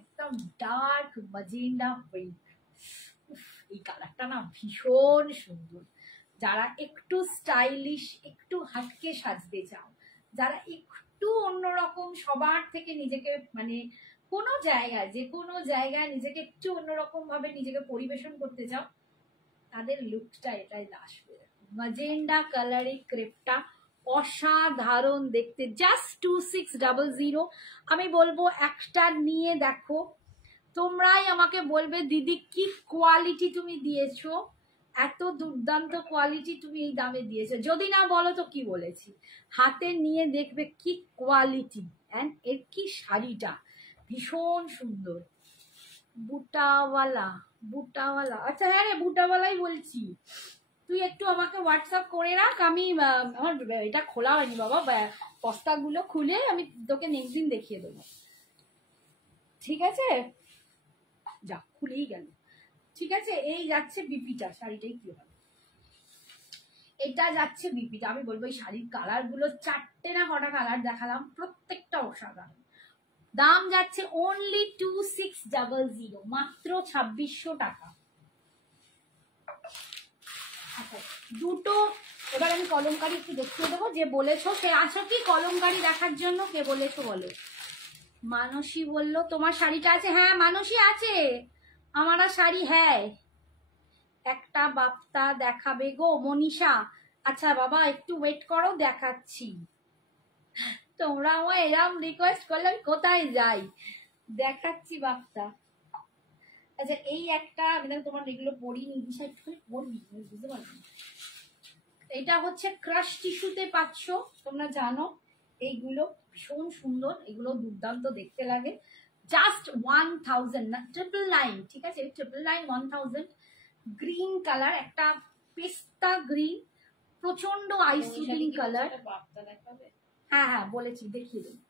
একদম ডার্ক ম্যাজেন্ডা পিঙ্ক, এই কালারটা না ভীষণ সুন্দর। যারা একটু স্টাইলিশ, একটু হাটকে সাজতে চাও, যারা একটু অন্যরকম সবার থেকে নিজেকে, মানে কোনো জায়গায়, যে কোনো জায়গায় নিজেকে একটু অন্যরকম ভাবে নিজেকে পরিবেশন করতে চাও, তাদের লুকটা এটাই আসবে। ম্যাজেন্ডা কালারে ক্রেপটা অসাধারণ দেখতে, জাস্ট 2600। আমি বলবো একটা নিয়ে দেখো, তোমরাই আমাকে বলবে দিদি কি কোয়ালিটি তুমি দিয়েছো, এত দুর্দান্ত কোয়ালিটি তুমি এই দামে দিয়েছো। যদি না বলো তো কি বলেছি, হাতে নিয়ে দেখবে কি কোয়ালিটি, এন্ড এর কি শাড়িটা ভীষণ সুন্দর। বুটাওয়ালা, বুটাওয়ালা, আচ্ছা হ্যাঁ রে বুটাওয়ালাই বলছি। তুই একটু আমাকে হোয়াটসঅ্যাপ করে রাখ, আমি আমার এটা খোলা হয়নি বাবা, বস্তাগুলো খুলে আমি তোকে নেক্সট দিন দেখিয়ে দেবো, ঠিক আছে? যা খুলেই গেল। ঠিক আছে, এই যাচ্ছে বিপিটা, শাড়িটাই কি হবে, এটা যাচ্ছে বিপিটা। আমি বলবো এই শাড়ির কালার গুলো, চারটে না কটা কালার দেখালাম, প্রত্যেকটা অসাধারণ। দাম যাচ্ছে অনলি 2600, মাত্র 2600 টাকা। আচ্ছা দুটো, এবার আমি কলমকারি একটু দেখিয়ে দেবো। যে বলেছো সে আছো কি কলমকারি দেখার জন্য, কে বলেছো বলো? মানসী বললো তোমার শাড়িটা আছে, হ্যাঁ মানসী আছে, আমার শাড়ি, হ্যাঁ একটা বাপ্তা দেখাবে গো মনীষা। আচ্ছা বাবা একটু ওয়েট করো, দেখাচ্ছি। তোমরা আমায় এরম রিকোয়েস্ট করলে কোথায় যাই, দেখাচ্ছি বাপ্তা। আচ্ছা এই একটা, আমি তোমার এগুলো পড়িনি, বিষয় পড়বি বুঝতে পারবি। এটা হচ্ছে ক্রাশ টিস্যুতে পাচ্ছ, তোমরা জানো এইগুলো ভীষণ সুন্দর, এগুলো দুর্দান্ত দেখতে লাগে। জাস্ট 1000 না 999, ঠিক আছে 999 1000। গ্রিন কালার, একটা পেস্তা গ্রিন, প্রচন্ড আইসুদিং কালার। হ্যাঁ হ্যাঁ বলেছি, দেখিয়ে দেবো।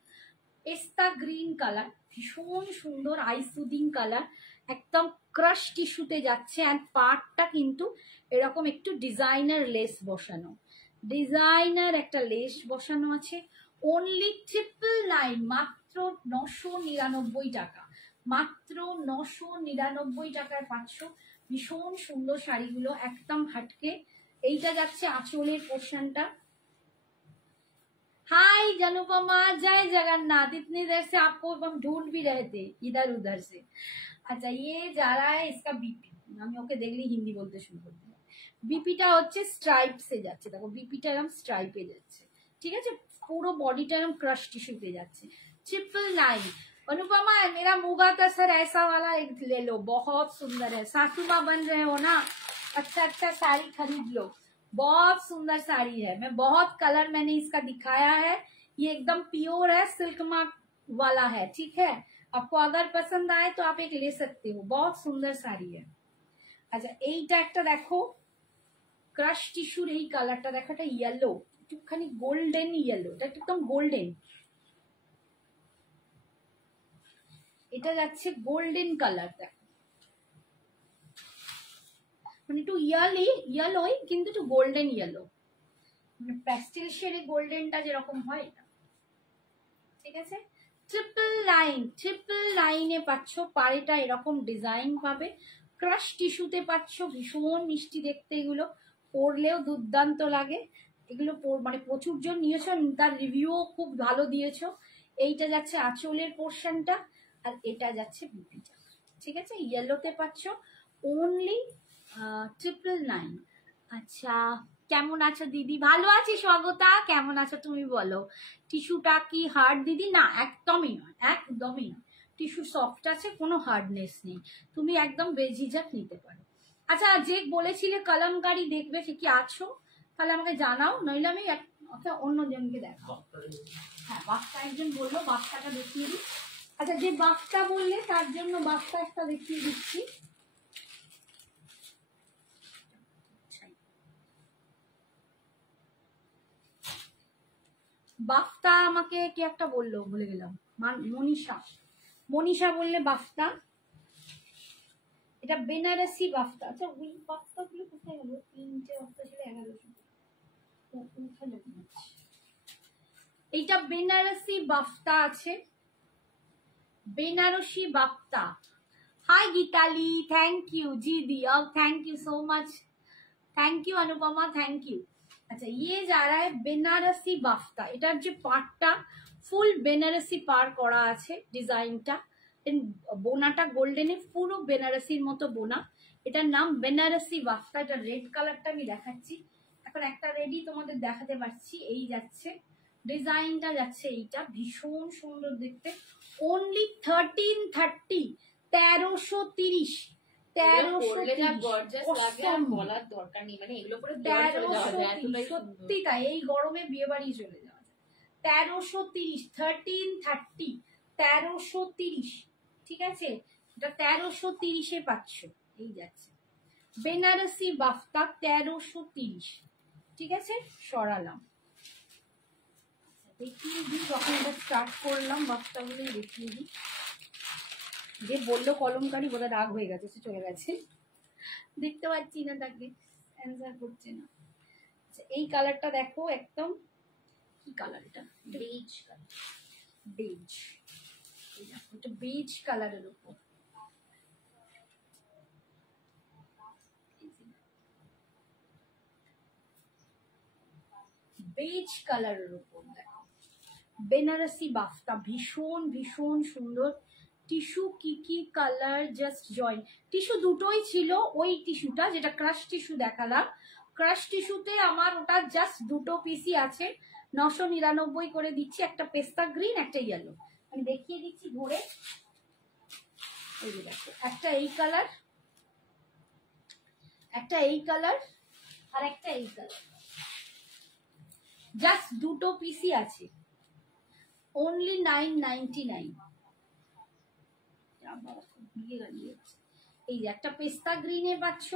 পেস্তা গ্রিন কালার, ভীষণ সুন্দর আইসুদিং কালার, একদম ক্রাশ টিস্যুতে যাচ্ছে। অ্যান্ড পার্টটা কিন্তু এরকম একটু ডিজাইনার লেস বসানো, ডিজাইনার একটা লেস বসানো আছে, অনলি 999, মাত্র 999 টাকা, মাত্র 999 টাকায় পাচ্ছ ভীষণ সুন্দর শাড়িগুলো, একদম হাটকে। এইটা যাচ্ছে আঁচলের পোর্শনটা। हाय जनुपमा, जय जगन्नाथ। इतनी देर से आपको हम ढूंढ भी रहे थे इधर उधर से। अच्छा, ये जा रहा है इसका बीपी। আমি ওকে দেখলি হিন্দি বলতে শুরু করে দিলাম। বিপিটা হচ্ছে স্ট্রাইপসে যাচ্ছে, দেখো বিপিটা এরকম স্ট্রাইপে যাচ্ছে, ঠিক আছে। পুরো বডিটা এরকম ক্রাশ টিস্যুতে যাচ্ছে। 999। अनुपमा, मेरा मूगा का सर ऐसा वाला एक ले लो, बहुत सुंदर है। सासू माँ बन रहे हो ना, अच्छा अच्छा साड़ी खरीद लो, बहुत सुंदर साड़ी है। मैं बहुत कलर मैंने इसका दिखाया है, ये एकदम प्योर है, सिल्क मार्क वाला है, ठीक है। आपको अगर पसंद आए तो आप एक ले सकते हो, बहुत सुंदर साड़ी है। अच्छा, এইটা একটা দেখো ক্রাশ টিস্যুর, এই কালারটা দেখো, এটা ইয়েলো, একটুখানি গোল্ডেন ইয়েলো, এটা একদম গোল্ডেন, এটা যাচ্ছে গোল্ডেন কালার, দেখো মানে একটু ইয়েলোই কিন্তু একটু গোল্ডেন ইয়েলো, মানে প্যাস্টেল শেডে গোল্ডেনটা যেরকম হয় এটা, ঠিক আছে। 999 পাচ্ছ, পাড়েটা এরকম ডিজাইন পাবে, ক্রাশ টিস্যুতে পাচ্ছ, ভীষণ মিষ্টি দেখতে এগুলো, পরলেও দুর্দান্ত লাগে এগুলো, মানে প্রচুর জন নিয়েছো, তার রিভিউও খুব ভালো দিয়েছো। এইটা যাচ্ছে আঁচলের পোর্শনটা, আর এটা যাচ্ছে বিপিটা, ঠিক আছে। ইয়েলোতে পাচ্ছ অনলি 999। আচ্ছা, কেমন আছো দিদি? ভালো আছি স্বাগতা, কেমন আছো তুমি বলো? টিস্যুটা কি হার্ড দিদি? না, একদমই নয়, একদমই নয়, টিস্যু সফট আছে, কোনো হার্ডনেস নেই, তুমি একদম বেঝিঝাক নিতে পারো। আচ্ছা, যে বলেছিলে কলমকারি দেখবে, সে কি আছো? তাহলে আমাকে জানাও, নইলে আমি অন্য জনকে দেখাবো। হ্যাঁ, বাফটা একজন বললো, বাফটাটা দেখিয়ে দিই। আচ্ছা, যে বাফটা বললে তার জন্য বাফটা একটা দেখিয়ে দিচ্ছি। বাফটা আমাকে কি একটা বললো, ভুলে গেলাম, মনীষা বললে বাফটা, এটা বেনারসি বাফটা। আচ্ছা, ওই বাফটা গুলো কোথায় গেল? 3টে বাফটা ছিল, 1100। এইটা বেনারসি বাফটা আছে, Banarasi bafta. Hi Geetali, thank you ji Diya, thank you so much, thank you Anupama, thank you. अच्छा, ये जा रहा है বেনারসি বাফটা, এটার যে পার্টটা ফুল বেনারসি পার করা আছে, ডিজাইনটা বোনাটা গোল্ডেনে, পুরো বেনারসির মতো বোনা, এটার নাম বেনারসি বাফটা। এটা রেড কালারটা আমি দেখাচ্ছি এখন, একটা রেডি তোমাদের দেখাতে পারছি। এই যাচ্ছে ডিজাইনটা, যাচ্ছে এইটা, ভীষণ সুন্দর দেখতে, অনলি 1330, 1330, 1330, সত্যি তাই, এই গরমে বিয়ে বাড়ি চলে যাওয়া যায়। 1330, 1330, 1330, ঠিক আছে। এটা 1330-এ পাচ্ছ, এই যাচ্ছে বেনারসি বাফটা 1330, ঠিক আছে। সরালাম, দেখিয়ে দিই, যখন এটা স্টার্ট করলাম বাফটাগুলোই দেখিয়ে দিই। যে বললো কলমকারি বোধহয় রাগ হয়ে গেছে, সে চলে গেছে, দেখতে পাচ্ছি না তাকে, অ্যান্সার করছে না। এই কালারটা দেখো, একদম কি কালার, এটা বেজ কালার, বেজ, এটা বেজ কালারের উপর, বেজ কালারের উপর দেখো, বেনারসি বাফটা, ভীষণ ভীষণ সুন্দর। টিস্যু কি কালার, জাস্ট জয়েন, টিস্যু দুটোই ছিল, ওই টিস্যুটা যেটা ক্রাশ টিস্যু দেখালাম, ক্রাশ টিস্যুতে আমার ওটা জাস্ট দুটো পিসই আছে, 999 করে দিচ্ছি, একটা পেস্তা গ্রিন, একটা ইয়েলো। আমি দেখিয়ে দিচ্ছি ধরে, এই যে দেখো, একটা এই কালার, একটা এই কালার, আর একটা এই কালার, জাস্ট দুটো পিসই আছে, অনলি 999। এই যে একটা পেস্তা গ্রিনে পাচ্ছ,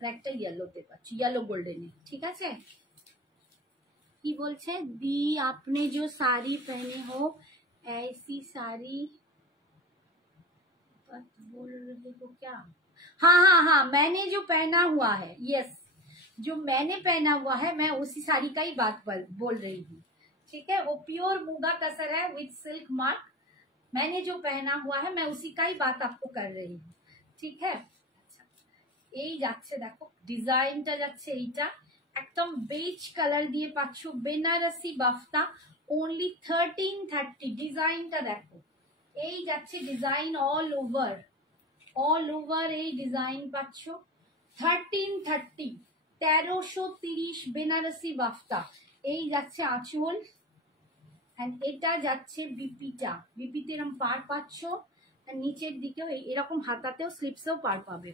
আর একটা ইয়েলোতে পাচ্ছ, ইয়েলো গোল্ডেনে, ঠিক আছে। কি বলছে दी, आपने जो साड़ी पहने हो ऐसी साड़ी बोल रहे हो क्या? हाँ हाँ हाँ, मैंने जो पहना हुआ है, यस, जो मैंने पहना हुआ है मैं उसी साड़ी का ही बात बोल रही हूँ, ठीक है। वो प्योर मुगा कसर है विथ सिल्क मार्क। मैंने जो पहना हुआ है मैं उसी का ही बात आपको कर रही हूँ, ठीक है। এই যাচ্ছে দেখো ডিজাইনটা যাচ্ছে এইটা একদম বেজ কালার দিয়ে পাচ্ছ বেনারসি বাফতা only 1330। ডিজাইনটা দেখো এই যাচ্ছে ডিজাইন অল ওভার এই ডিজাইন পাচ্ছ 1330 1330 বেনারসি বাফতা। এই যাচ্ছে আঁচল এন্ড এটা যাচ্ছে বিপিতে এরকম পার পাচ্ছ আর নিচের দিকেও এরকম হাতাতেও স্লিপসেও পার পাবে।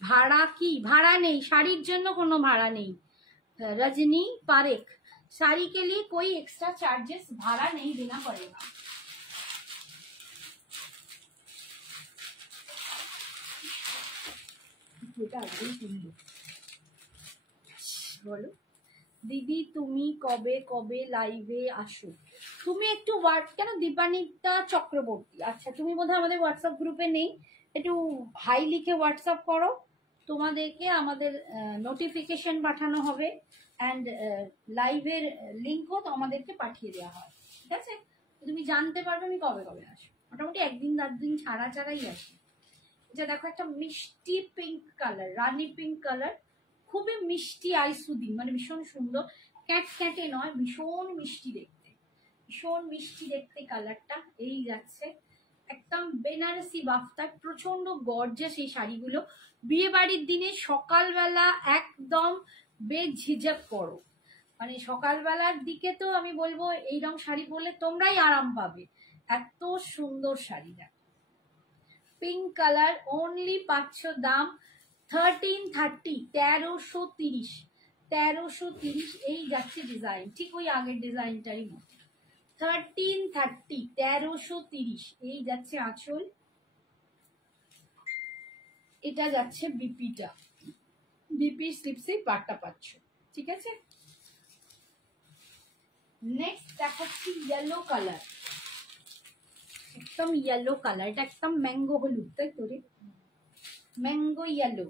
ভাড়া কি ভাড়া নেই, শাড়ির জন্য কোনো ভাড়া নেই। रजनी पारेख साड़ी के लिए कोई एक्स्ट्रा चार्जेस भाड़ा नहीं देना पड़ेगा। बोलो दीदी তুমি কবে কবে লাইভে আসো? তুমি একটু কেন দীপানিতা চক্রবর্তী, আচ্ছা তুমি বোধহয় আমাদের হোয়াটসঅ্যাপ গ্রুপে নেই, একটু হাই লিখে হোয়াটসঅ্যাপ করো, তোমাদেরকে আমাদের নোটিফিকেশন পাঠানো হবে অ্যান্ড লাইভের লিঙ্কও তোমাদেরকে পাঠিয়ে দেওয়া হয়, ঠিক আছে। তুমি জানতে পারবে আমি কবে কবে আসো, মোটামুটি একদিন 10 দিন ছাড়াই আসি। এটা দেখো একটা মিষ্টি পিঙ্ক কালার, রানী পিঙ্ক কালার, খুবই মিষ্টি আইসুদিং, মানে ভীষণ সুন্দর, ক্যাটে নয়, ভীষণ মিষ্টি দেখতে কালারটা। এই যাচ্ছে একদম বেনারসি বাফতা, প্রচন্ড গর্জাস এই শাড়িগুলো। বিয়ে বাড়ির দিনে সকালবেলা একদম বেঝিঝক পরো, মানে সকালবেলার দিকে তো আমি বলবো এইরকম শাড়ি পরলে তোমরাই আরাম পাবে, এত সুন্দর শাড়িটা। পিঙ্ক কালার অনলি পাচ্ছ দাম 1330 1330। এই যাচ্ছে ডিজাইন ঠিক ওই আগের ডিজাইনটারই মতো 1330 1330। এই যাচ্ছে আঁচল, এটা যাচ্ছে বিপির স্লিপসে পাটটা পাচ্ছ, ঠিক আছে। নেক্সট দেখাচ্ছি ইয়েলো কালার, একদম ইয়েলো কালার, এটা একদম ম্যাঙ্গো হলুদ, তাই তো রে, ম্যাঙ্গো ইয়েলো,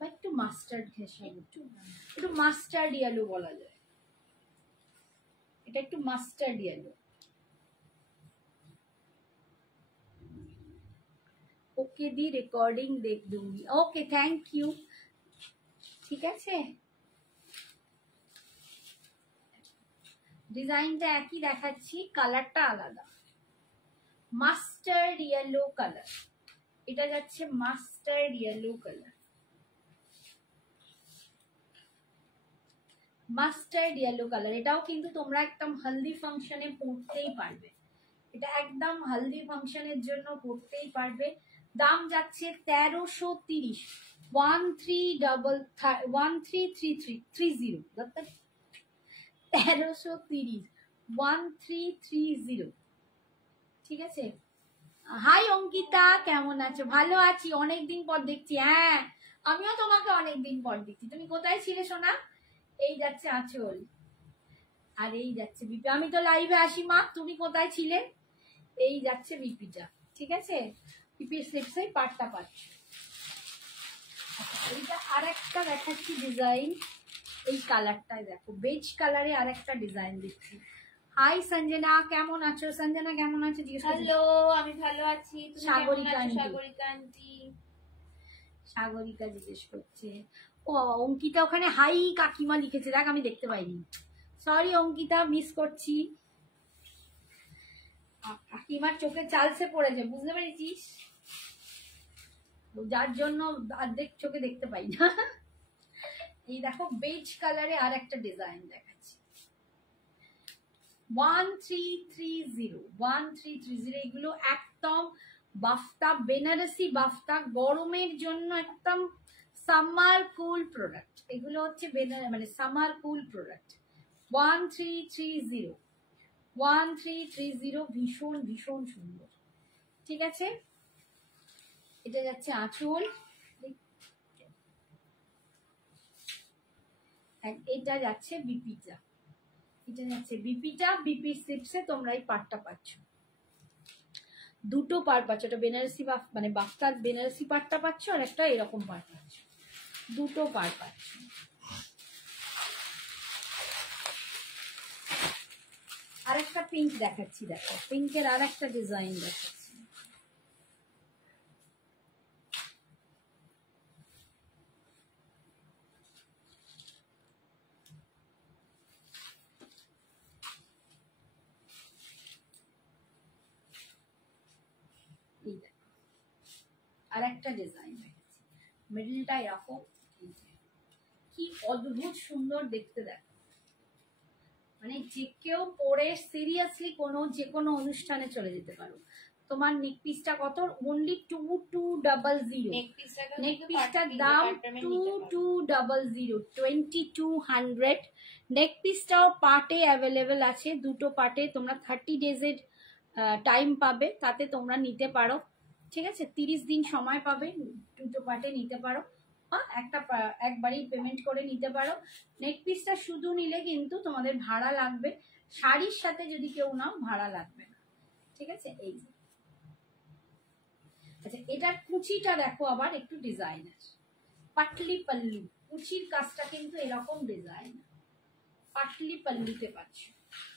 একটু মাস্টার্ড ঘেঁষা, একটু মাস্টার্ড ইয়েলো বলা যায়, এটা একটু মাস্টার্ড ইয়েলো। ओके दी रिकॉर्डिंग देख दूंगी, ओके थैंक यू, ठीक है। ডিজাইনটা একই দেখাচ্ছি, কালারটা আলাদা, মাস্টার্ড ইয়েলো কালার, এটা যাচ্ছে mustard yellow colour, mustard yellow colour. এটাও কিন্তু তোমরা একদম হলদি ফাংশনে পরতেই পারবে, এটা একদম হলদি ফাংশনের জন্য পরতেই পারবে। দাম যাচ্ছে 1330 1330 1330, ঠিক আছে। হাই অঙ্কিতা, কেমন আছো? ভালো আছি, অনেকদিন পর দেখছি। হ্যাঁ আমিও তোমাকে অনেকদিন পর দেখছি, তুমি কোথায় ছিলে সোনা? এই যাচ্ছে আঁচল আর এই যাচ্ছে বিপি, আমি তো লাইভে আসি মা, তুমি কোথায় ছিলে? এই যাচ্ছে বিপিটা, ঠিক আছে। বিপির স্লিপসে পাটটা পাচ্ছ। এইটা আরেকটা দেখাচ্ছি ডিজাইন, এই কালারটাই দেখো, বেজ কালারে আরেকটা ডিজাইন দিচ্ছি। হাই সঞ্জনা, কেমন আছো? সঞ্জনা কেমন আছো জিজ্ঞেস করছি। হ্যালো, আমি ভালো আছি, তুমি কেমন আছো? সাগরিকা আন্টি, সাগরিকা জিজ্ঞেস করছে। ও অঙ্কিতা ওখানে হাই কাকিমা লিখেছে, দেখ আমি দেখতে পাইনি, সরি অঙ্কিতা, মিস করছি। কাকিমার চোখে চালসে পড়েছে, বুঝতে পেরেছিস, যার জন্য অর্ধেক চোখে দেখতে পাই না। এই দেখো বেজ কালারে আর একটা ডিজাইন দেখাচ্ছি, 1330 এগুলো একদম বাফতা, বেনারসি বাফতা, গরমের জন্য একদম সামার কুল প্রোডাক্ট, এগুলো হচ্ছে মানে সামার কুল প্রোডাক্ট। 1330 ভীষণ ভীষণ সুন্দর, ঠিক আছে। এটা যাচ্ছে আঁচল, এটা যাচ্ছে বিপিটা, এটা যাচ্ছে বিপিটা, বিপির স্লিপসে তোমরা এই পাটটা পাচ্ছ। দুটো পার পাচ্ছ, ওটা বেনারসি মানে বাফতার বেনারসি পাটটা পাচ্ছ, আর একটা এরকম পার পাচ্ছ, দুটো পার পাচ্ছ। আর একটা পিঙ্ক দেখাচ্ছি, দেখো পিঙ্কের আর একটা ডিজাইন দেখাচ্ছি। আর একটা ডিজাইন দেখাচ্ছি, মিডলটা এরকম, কি অদ্ভুত সুন্দর দেখতে, দেখো মানে যে কেউ পরে সিরিয়াসলি যে কোনো অনুষ্ঠানে চলে যেতে পারো। তোমার নেক পিসটা কত? অনলি 2200। নেক পিসটার দাম 2200, 2200। নেক পিসটাও পার্টে অ্যাভেলেবেল আছে, দুটো পার্টে। তোমরা 30 ডেজের টাইম পাবে, তাতে তোমরা নিতে পারো, ঠিক আছে? 30 দিন সময় পাবে, দুটো পার্টে নিতে পারো, একবারই পেমেন্ট করে নিতে পারো। নেক পিসটা শুধু নিলে কিন্তু তোমাদের ভাড়া লাগবে, শাড়ির সাথে যদি কেউ নাও ভাড়া লাগবে না, ঠিক আছে? এই যে আচ্ছা, এটার কুচিটা দেখো আবার একটু ডিজাইনার, পাটলি পাল্লু, কুচির কাজটা কিন্তু এরকম ডিজাইন, পাটলি পাল্লুতে পাচ্ছ,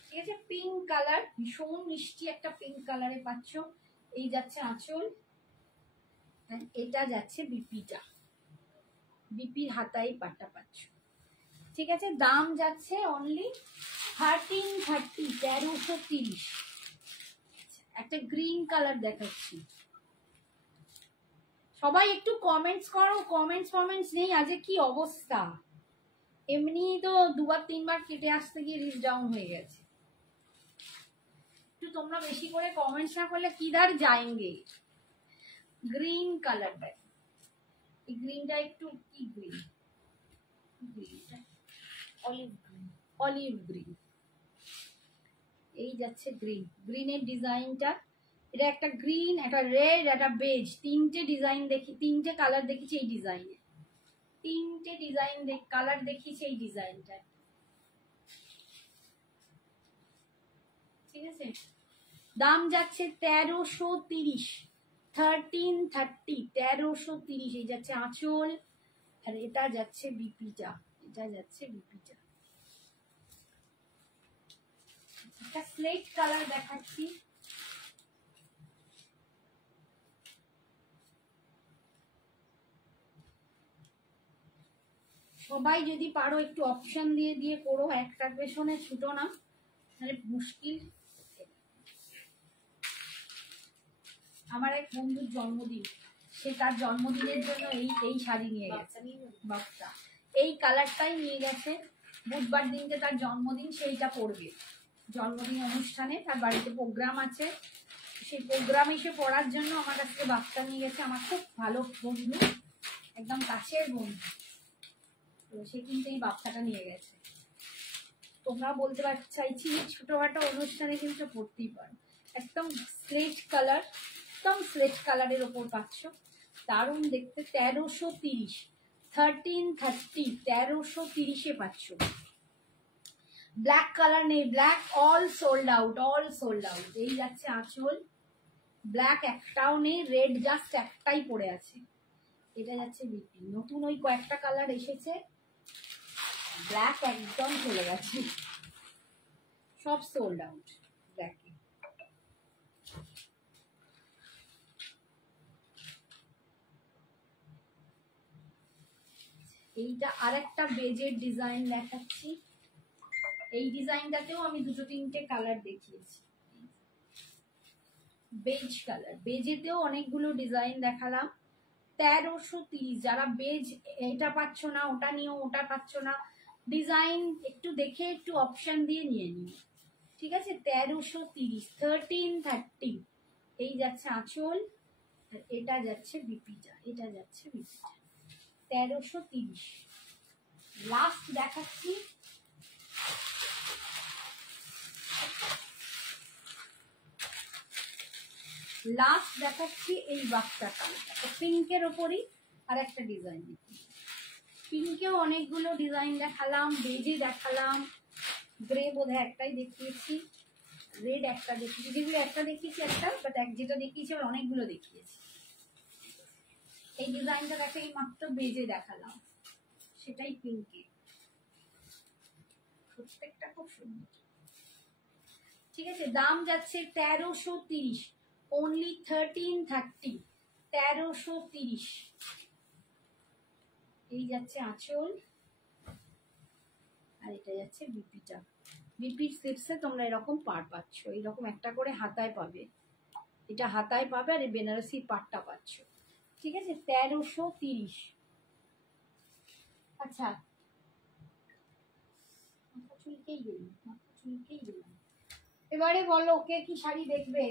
ঠিক আছে? পিঙ্ক কালার, ভীষণ মিষ্টি একটা পিঙ্ক কালারে পাচ্ছ। এই যাচ্ছে আঁচল, এটা যাচ্ছে বিপিটা, বিপির হাতাই পাট্টা পাচ্ছ, ঠিক আছে? দাম যাচ্ছে অনলি 1330, 1330। একটা গ্রিন কালার দেখাচ্ছি, সবাই একটু কমেন্টস করো, কমেন্টস নেই, আজকে কি অবস্থা! এমনি তো দুবার তিনবার কেটে আসতে গিয়ে রিচ ডাউন হয়ে গেছে। একটু তোমরা বেশি করে কমেন্টস না করলে কিধার যাएंगे। গ্রিন কালারটা, এই গ্রিনটা একটু কি গ্রিন, গ্রিনটা অলিভ গ্রিন, এই যাচ্ছে গ্রিন, গ্রিনের ডিজাইনটা, এটা একটা গ্রিন, একটা রেড, একটা বেজ, তিনটে ডিজাইন দেখি, তিনটে কালার দেখিছি এই ডিজাইনে, তিনটে ডিজাইন কালার দেখিছি এই ডিজাইনটা, ঠিক আছে? দাম যাচ্ছে 1330, 1330, 1330। এই যাচ্ছে আঁচল, আর এটা যাচ্ছে বিপিটা, এটা যাচ্ছে বিপিটা। একটা স্লেট কালার দেখাচ্ছি, সবাই যদি পারো একটু অপশন দিয়ে দিয়ে করো, একটার পেছনে ছুটো না, তাহলে মুশকিল। আমার এক বন্ধুর জন্মদিন, সে তার জন্মদিনের জন্য এই শাড়ি নিয়ে গেছে, বাচ্চা এই কালারটাই নিয়ে গেছে, বুধবার দিনকে তার জন্মদিন, সেইটা পরবে জন্মদিন অনুষ্ঠানে, তার বাড়িতে প্রোগ্রাম আছে, সেই প্রোগ্রাম এসে পড়ার জন্য আমার কাছে বাচ্চা নিয়ে গেছে। আমার খুব ভালো বন্ধু, একদম কাছের বন্ধু, তো সে কিন্তু এই বাচ্চাটা নিয়ে গেছে। তোমরা বলতে চাইছি ছোটখাটো অনুষ্ঠানে কিন্তু পড়তেই পারো, একদম স্লেট কালার, একদম স্লেট কালারের ওপর পাচ্ছ, দারুণ দেখতে। 1330, 1330, 1330-এ পাচ্ছ। ব্ল্যাক কালার নেই, black all sold out, all sold out. এই যাচ্ছে আঁচল, ব্ল্যাক একটাও নেই, রেড জাস্ট একটাই পড়ে আছে। এটা যাচ্ছে বিপি, নতুন ওই কয়েকটা কালার এসেছে, ব্ল্যাক একদম চলে গেছে, সব সোল্ড আউট ব্ল্যাকে। এইটা আরেকটা বেজের ডিজাইন দেখাচ্ছি, এই ডিজাইনটাতেও আমি দুটো তিনটে কালার দেখিয়েছি, বেজ কালার, বেজেতেও অনেকগুলো ডিজাইন দেখালাম। 1330, যারা বেজ এটা পাচ্ছ না ওটা নিও, ওটা পাচ্ছ না, ডিজাইন একটু দেখে একটু অপশন দিয়ে নিয়ে নিও, ঠিক আছে? 1330, 1330। এই যাচ্ছে আঁচল, আর এটা যাচ্ছে বিপিটা, এটা যাচ্ছে বিপিটা, 1330। লাস্ট দেখাচ্ছি, লাস্ট দেখাচ্ছি এই বাক্সটা কালারটা, পিঙ্কের ওপরই আর একটা ডিজাইন দেখি, পিঙ্কেও অনেকগুলো ডিজাইন দেখালাম, বেজে দেখালাম, গ্রে বোধহয় একটাই দেখিয়েছি, রেড একটা দেখিয়েছি, যেগুলো একটা দেখিয়েছি একটা, বাট যেটা দেখিয়েছি আবার অনেকগুলো দেখিয়েছি। এই ডিজাইনটা দেখো, এই মাত্র বেজে দেখালাম, সেটাই পিঙ্কে, প্রত্যেকটা খুব সুন্দর। ঠিক আছে, দাম যাচ্ছে 1330, অনলি 1330, 1330। এই যাচ্ছে আঁচল, আর এটা যাচ্ছে বিপিটা। বিপির সেটসে তোমরা এরকম পার পাচ্ছ, এরকম একটা করে হাতায় পাবে, এটা হাতায় পাবে, আর এই বেনারসি পাটটা পাচ্ছ। ঠিক আছে, 1330। আচ্ছা, মাথা চুলকেই গেলাম, মাথা চুলকেই গেলাম। এবারে বলো কে কি শাড়ি দেখবে?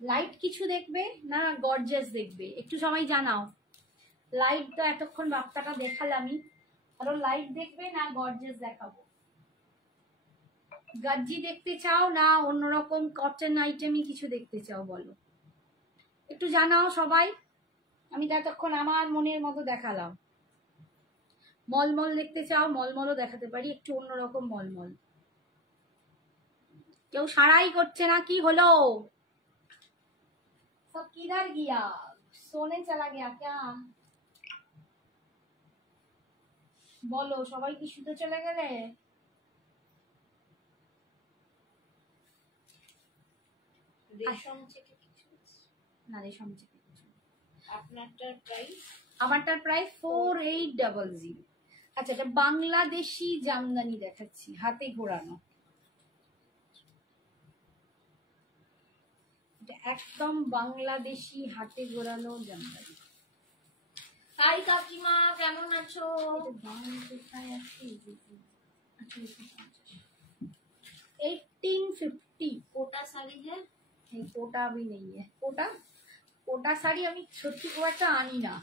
লাইট কিছু দেখবে না গর্জিয়াস দেখবে? একটু সবাই জানাও। লাইট তো এতক্ষণ বাপ্তাটা দেখালামই, আরো লাইট দেখবে না গর্জিয়াস দেখাবো? গাজ্জি দেখতে চাও না অন্যরকম কটন আইটেমই কিছু দেখতে চাও বলো, একটু জানাও সবাই। আমি তো এতক্ষণ আমার মনের মতো দেখালাম। মলমল দেখতে চাও, মলমলও দেখাতে পারি, একটু অন্যরকম মলমল। কেউ সারাই করছে না, কি হলো? সব কিধার গিয়া? সোনে চলা গিয়া ক্যা? বলো, সবাই কি শুতে চলে গেলে? রেশম থেকে কিছু না, রেশম থেকে কিছু। আপনারটার প্রাইস? আমারটার প্রাইস 4800। আচ্ছা, এটা বাংলাদেশি জামদানি দেখাচ্ছি, হাতে ঘোরানো, এটা একদম বাংলাদেশি হাতে ঘোরানো জামদানি। হাই কাকিমা, কেমন আছো? দাম কোথায় আছে? 1850। কোটা শাড়ি যে এই কোটা আমি নেই, কোটা কোটা শাড়ি আমি সত্যি খুব একটা আনি না।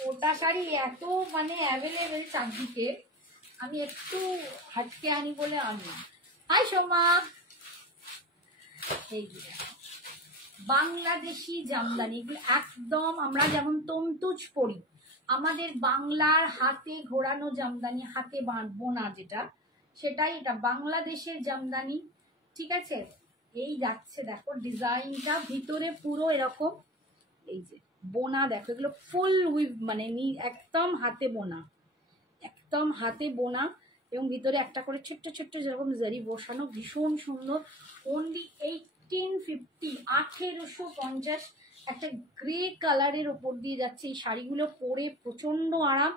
কোটা শাড়ি এত মানে অ্যাভেলেবেল চারদিকে, আমি একটু হাটকে আনি বলে আনি। হাই সোমা, এই বাংলাদেশি জামদানি, এগুলো একদম আমরা যেমন তন্তুজ পরি, আমাদের বাংলার হাতে ঘোরানো জামদানি, হাতে বোনা যেটা, সেটাই এটা বাংলাদেশের জামদানি। ঠিক আছে, এই যাচ্ছে দেখো ডিজাইনটা, ভিতরে পুরো এরকম এই যে বোনা, দেখো এগুলো ফুল উইভ, মানে একদম হাতে বোনা, একদম হাতে বোনা, এবং ভিতরে একটা করে ছোট্ট ছোট্ট যেরকম জারি বসানো, ভীষণ সুন্দর। অনলি 1850, 1850। একটা গ্রে কালারের ওপর দিয়ে যাচ্ছে, এই শাড়িগুলো পরে প্রচন্ড আরাম,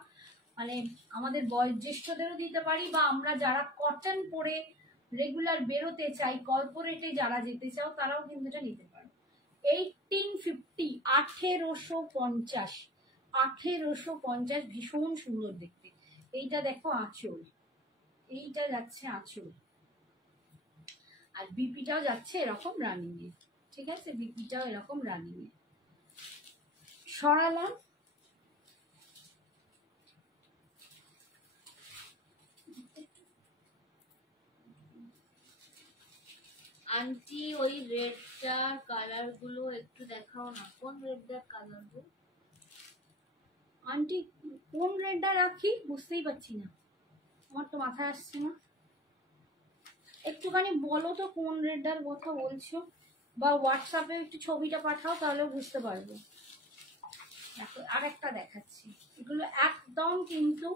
মানে আমাদের বয়োজ্যেষ্ঠদেরও দিতে পারি, বা আমরা যারা কটন পরে রেগুলার বেরোতে চাই, কর্পোরেটে যারা যেতে চাও, তারাও কিন্তু এটা নিতে পারো। 1850, 1850, 1850, ভীষণ সুন্দর দেখতে। এইটা দেখো আঁচল, এইটা যাচ্ছে আঁচল, আর বিপিটাও যাচ্ছে এরকম রানিং এ। ঠিক আছে, বিপিটাও এরকম রানিং এ। সরালাম, আন্টি ওই রেডটার কালার গুলো একটু দেখাও না, কোন রেডটার কালার গুলো? আন্টি কোন রেডটা রাখি বুঝতেই পারছি না, আমার তো মাথায় আসছে না, একটুখানি বলো তো কোন রেডটার কথা বলছো, বা হোয়াটসঅ্যাপে একটু ছবিটা পাঠাও, তাহলে বুঝতে পারবো। দেখো আরেকটা দেখাচ্ছি, এগুলো একদম কিন্তু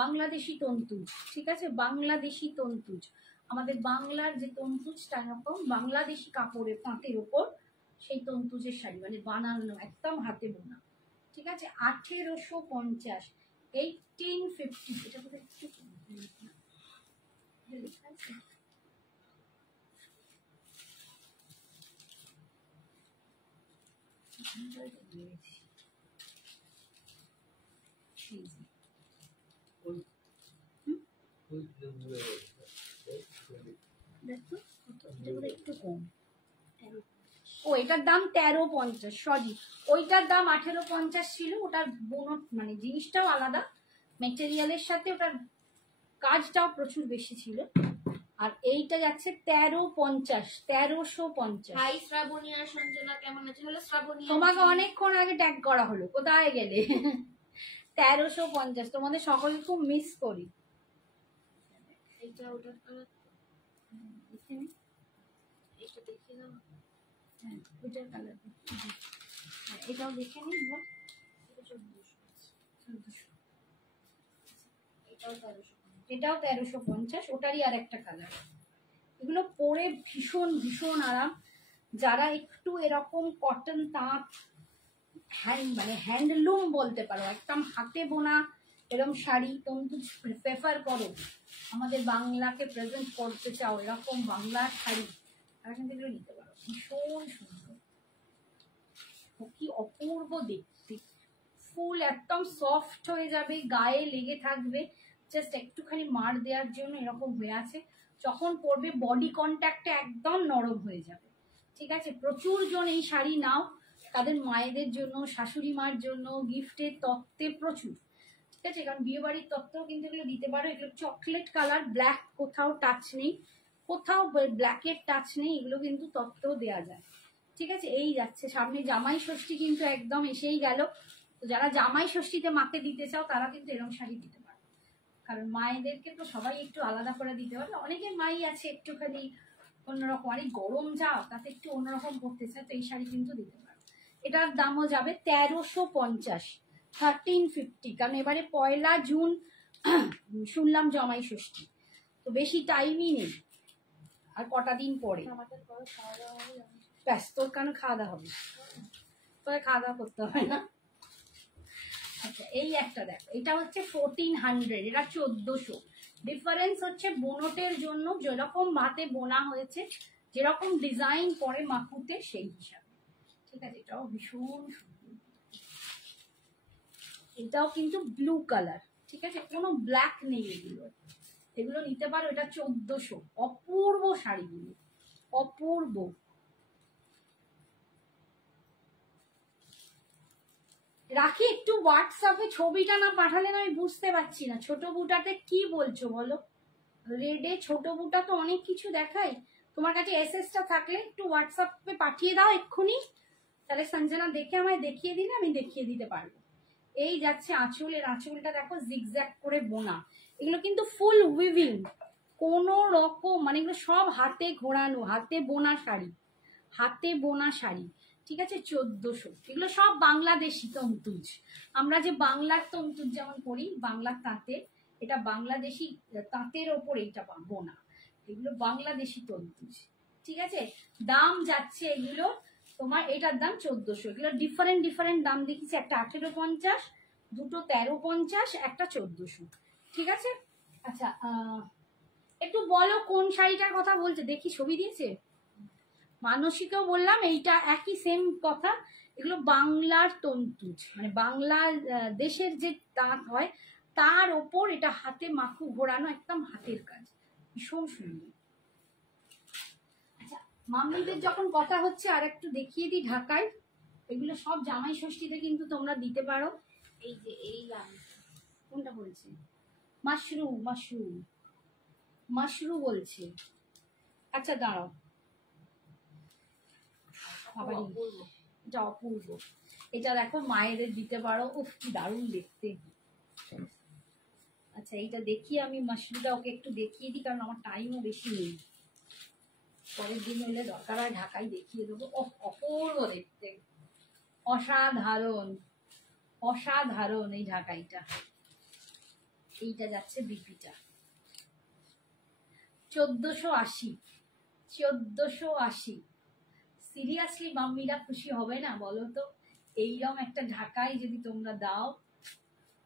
বাংলাদেশি তন্তুজ। ঠিক আছে, বাংলাদেশি তন্তুজ, আমাদের বাংলার যে তন্তুজটা এরকম বাংলাদেশি কাপড়ে পাটের ওপর, সেই তন্তুজের শাড়ি, মানে বানানো একদম হাতে বোনা। ঠিক আছে, 1850, 1850। এটা বোধহয় একটু লেখা আছে। একটু কম। ও, এটার দাম 1350, সরি, ওইটার দাম 1850 ছিল, ওটার বোনট মানে জিনিসটাও আলাদা, মেটেরিয়ালের সাথে ওটার কাজটাও প্রচুর বেশি ছিল। আর এইটা যাচ্ছে 1350, 1350। হাই শ্রাবণী আর সঞ্জনা, কেমন আছে? হলো শ্রাবণী, তোমাকে অনেকক্ষণ আগে ট্যাগ করা হলো, কোথায় গেলে? 1350, তোমাদের সকলকে খুব মিস করি। এটা ওটার কালার দেখে নি, এটা দেখি না, হ্যাঁ ওইটার কালার, এটাও দেখে নি, বল এটা 1400, 1400, এটাও 1350। এটাও 1350, ওটারই আর একটা কালার। এগুলো পরে ভীষণ ভীষণ আরাম। যারা একটু এরকম কটন তাঁত মানে হ্যান্ডলুম বলতে পারো, একদম হাতে বোনা এরকম শাড়ি তন্তুজ প্রেফার করো, আমাদের বাংলাকে প্রেজেন্ট করতে চাও, এরকম বাংলার শাড়ি তারা কিন্তু এগুলো নিতে পারো। ভীষণ সুন্দর, কি অপূর্ব দেখতে, ফুল একদম সফট হয়ে যাবে, গায়ে লেগে থাকবে, জাস্ট একটুখানি মার দেওয়ার জন্য এরকম হয়ে আছে, যখন পরবে বডি কন্ট্যাক্টে একদম নরম হয়ে যাবে। ঠিক আছে, প্রচুর জন এই শাড়ি নাও তাদের মায়েদের জন্য, শাশুড়ি মার জন্য, গিফটের তত্ত্বে প্রচুর। ঠিক আছে, কারণ বিয়ে বাড়ির তত্ত্বেও কিন্তু এগুলো দিতে পারো। এগুলো চকলেট কালার, ব্ল্যাক কোথাও টাচ নেই, কোথাও ব্ল্যাকের টাচ নেই, এগুলো কিন্তু তত্ত্বেও দেওয়া যায়। ঠিক আছে, এই যাচ্ছে সামনে জামাই ষষ্ঠী, কিন্তু একদম এসেই গেল। তো যারা জামাই ষষ্ঠীতে মাকে দিতে চাও তারা কিন্তু এরকম শাড়ি দিতে পারো, কারণ মায়েদেরকে তো সবাই একটু আলাদা করে দিতে পারবে। অনেকের মাই আছে একটুখানি অন্যরকম, অনেক গরম যা তাতে একটু অন্যরকম করতে চায়, তো এই শাড়ি কিন্তু দিতে পারো। এটার দামও যাবে 1350, 1350, কারণ এবারে 1 জুন শুনলাম জামাই ষষ্ঠী, তো বেশি টাইমই নেই, আর কটা দিন পরে। আমাদের পরে খাওয়া দাওয়া হবে, ব্যাস, তোর কেন খাওয়া দাওয়া হবে, তোর খাওয়া দাওয়া করতে হয় না। আচ্ছা, এই একটা দেখো, এটা হচ্ছে 1400, এটা 1400। ডিফারেন্স হচ্ছে বোনটের জন্য যেরকম হাতে বোনা হয়েছে, যেরকম ডিজাইন পরে মাকুতে সেই হিসাবে। ঠিক আছে, এটাও ভীষণ সুন্দর, এটাও কিন্তু ব্লু কালার। ঠিক আছে, কোনো ব্ল্যাক নেই এগুলো, এগুলো নিতে পারো। এটা 1400, অপূর্ব শাড়িগুলো, অপূর্ব। রাখি, একটু হোয়াটসঅ্যাপে ছবিটা না পাঠালে না আমি বুঝতে পারছি না ছোট বুটাতে কি বলছো বলো। রেডে ছোট বুটা তো অনেক কিছু দেখায়, তোমার কাছে এসএসটা থাকলে একটু হোয়াটসঅ্যাপে পাঠিয়ে দাও এক্ষুনি, তাহলে সঞ্জনা দেখে আমায় দেখিয়ে দিলে আমি দেখিয়ে দিতে পারবো। এই যাচ্ছে আঁচলের, আঁচলটা দেখো জিগজ্যাগ করে বোনা, এগুলো কিন্তু ফুল উইভিং, কোনো রকম মানে এগুলো সব হাতে ঘোরানো, হাতে বোনা শাড়ি, হাতে বোনা শাড়ি। ঠিক আছে, 1400, এগুলো সব বাংলাদেশি তন্তুজ। আমরা যে বাংলার তন্তুজ যেমন করি বাংলার তাঁতে, এটা বাংলাদেশি তাঁতের ওপর এইটা বোনা, এগুলো বাংলাদেশি তন্তুজ। ঠিক আছে, দাম যাচ্ছে এগুলো তোমার, এটার দাম 1400। এগুলো ডিফারেন্ট ডিফারেন্ট দাম দেখিয়েছি, একটা 1850, দুটো 1350, একটা 1400। ঠিক আছে, আচ্ছা একটু বলো কোন শাড়িটার কথা বলছে, দেখি ছবি দিয়েছে। মানসিকেও বললাম এইটা একই সেম কথা, এগুলো বাংলার তন্তুজ, মানে বাংলার দেশের যে তাঁত হয় তার ওপর এটা হাতে মাকু ঘোরানো, একদম হাতের কাজ, ভীষণ সুন্দর। আচ্ছা, মামনিদের যখন কথা হচ্ছে আর একটু দেখিয়ে দিই ঢাকায়, এগুলো সব জামাই ষষ্ঠীতে কিন্তু তোমরা দিতে পারো। এই যে এই কোনটা বলছে, মাশরু, মাশরু, মাশরু বলছে। আচ্ছা দাঁড়াও, এটা অপূর্ব, এটা দেখো মায়েদের দিতে পারো, উফ কি দারুণ দেখতে। আচ্ছা, এইটা দেখিয়ে আমি মাশরুটা ওকে একটু দেখিয়ে দিই, কারণ আমার টাইমও বেশি নেই, পরের দিন হলে দরকার হয় ঢাকায় দেখিয়ে দেবো। অপূর্ব দেখতে, অসাধারণ, অসাধারণ এই ঢাকাইটা। এইটা যাচ্ছে বিপিটা 1480, 1480। সিরিয়াসলি মাম্মিরা খুশি হবে না বলো তো, এইরকম একটা ঢাকাই যদি তোমরা দাও,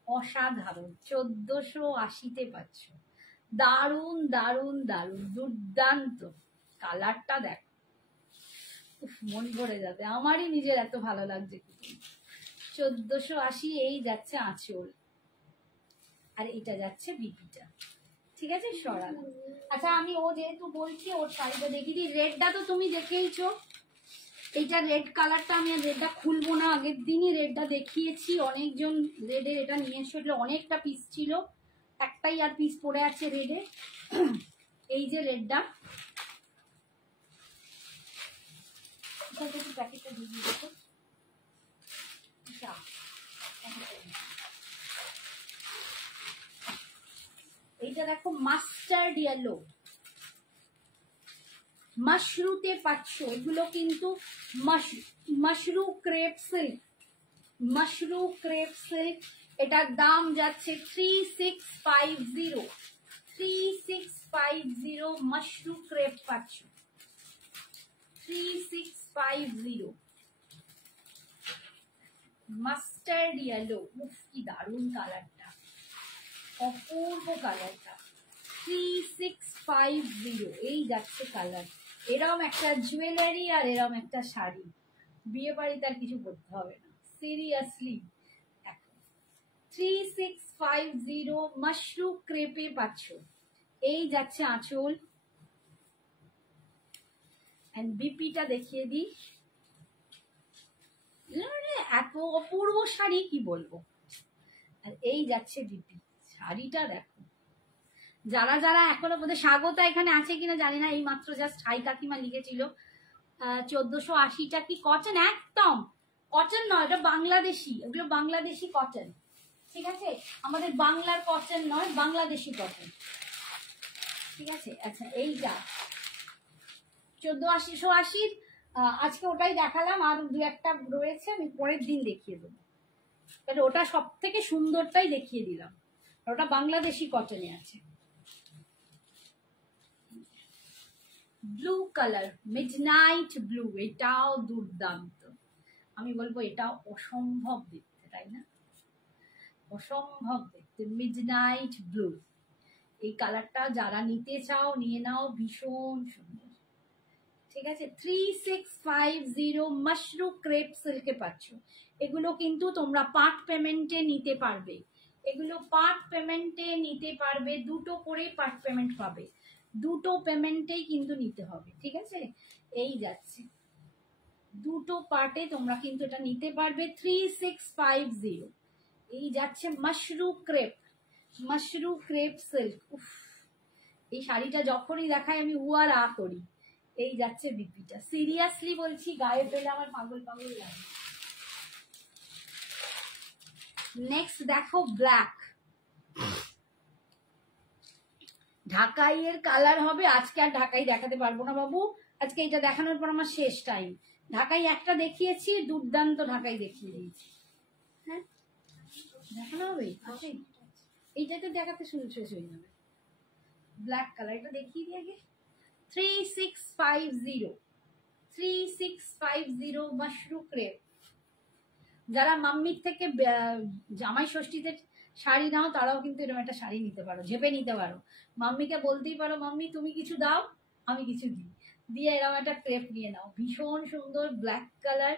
অসাধারণ। 1480-তে পাচ্ছ, দারুণ দারুণ দারুণ, দুর্দান্ত। কালারটা দেখো, মন ভরে যাবে, আমারই নিজের এত ভালো লাগছে। 1480, এই যাচ্ছে আঁচল, আর এটা যাচ্ছে বিপিটা। ঠিক আছে, সরানো। আচ্ছা, আমি ও যেহেতু বলছি ওর শাড়িটা দেখিয়ে দিই। রেডটা তো তুমি দেখেইছো, এইটা রেড কালারটা, আমি আর রেডটা খুলবো না, আগের দিনই রেডটা দেখিয়েছি, অনেকজন রেডের এটা নিয়ে এসেছিল, অনেকটা পিস ছিল, একটাই আর পিস পড়ে আছে রেডে। এই যে রেডটা, প্যাকেটটা দিয়ে দিয়েছো, এইটা দেখো মাস্টার্ড ইয়েলো, মাশরুতে পাচ্ছ, এগুলো কিন্তু Mashru crepe silk, Mashru crepe silk. এটার দাম যাচ্ছে 3650, 3650 মাশরু ক্রেপ পাচ্ছ, 3650। মাস্টার্ড ইয়েলো, উফ কি দারুণ কালারটা, অপূর্ব কালারটা। 3650 এই যাচ্ছে কালার। এরম একটা জুয়েলারি আর এরম একটা শাড়ি, বিয়ে বাড়িতে আর কিছু করতে হবে না, সিরিয়াসলি। 3650 মাশরু ক্রেপে পাচ্ছ। এই যাচ্ছে আঁচল, এন্ড বিপিটা দেখিয়ে দিই। এত অপূর্ব শাড়ি কি বলবো। আর এই যাচ্ছে বিপি, শাড়িটা দেখো। যারা যারা এখনো বোধহয় স্বাগতা এখানে আছে কিনা জানি না, এই মাত্র জাস্ট হাই কাকিমা লিখেছিল 1480টা কি কটন, একদম কটন নয়, এটা বাংলাদেশি, ওগুলো বাংলাদেশি কটন, ঠিক আছে, আমাদের বাংলার কটন নয়, বাংলাদেশি কটন, ঠিক আছে। আচ্ছা এইটা 1480 আজকে ওটাই দেখালাম, আর দু একটা রয়েছে, আমি পরের দিন দেখিয়ে দেবো। তাহলে ওটা সব থেকে সুন্দরটাই দেখিয়ে দিলাম, ওটা বাংলাদেশি কটনে আছে। ব্লু কালার, মিডনাইট ব্লু, এটাও দুর্দান্ত, আমি বলবো এটাও অসম্ভব দেখতে, তাই না, অসম্ভব দেখতে। মিডনাইট ব্লু, এই কালারটা যারা নিতে চাও নিয়ে নাও, ভীষণ সুন্দর, ঠিক আছে। 3650 মাশরু ক্রেপ সিল্কে পাচ্ছ। এগুলো কিন্তু তোমরা পার্ট পেমেন্টে নিতে পারবে, এগুলো পার্ট পেমেন্টে নিতে পারবে, দুটো করে পার্ট পেমেন্ট পাবে, দুটো পেমেন্টেই কিন্তু নিতে হবে, ঠিক আছে। এই যাচ্ছে দুটো পার্টে তোমরা কিন্তু এটা নিতে পারবে। 3650 এই যাচ্ছে Mashru crepe, Mashru crepe silk. উফ, এই শাড়িটা যখনই দেখায় আমি উয়ার আ করি। এই যাচ্ছে বিপিটা, সিরিয়াসলি বলছি, গায়ে পেলে আমার পাগল পাগল লাগে। নেক্সট দেখো ব্ল্যাক, ঢাকাইয়ের কালার হবে। আজকে আর ঢাকাই দেখাতে পারবো না বাবু, আজকে এটা দেখানোর পর আমার শেষ টাইম। ঢাকাই একটা দেখিয়েছি, দুর্দান্ত ঢাকাই দেখিয়ে দিয়েছি, হ্যাঁ দেখানো হবে, এইটা তো দেখাতে শুরু শেষ হয়ে যাবে। ব্ল্যাক কালার এটা দেখিয়ে দিয়ে আগে। 3650, 3650 মাশরু ক্রেপ। যারা মাম্মির থেকে জামাই ষষ্ঠীতে শাড়ি নাও তারাও কিন্তু এরকম একটা শাড়ি নিতে পারো, ঝেপে নিতে পারো। মাম্মিকে বলতেই পারো, মাম্মি তুমি কিছু দাও আমি কিছু দিই, দিয়ে এরকম একটা ক্রেপ নিয়ে নাও, ভীষণ সুন্দর ব্ল্যাক কালার।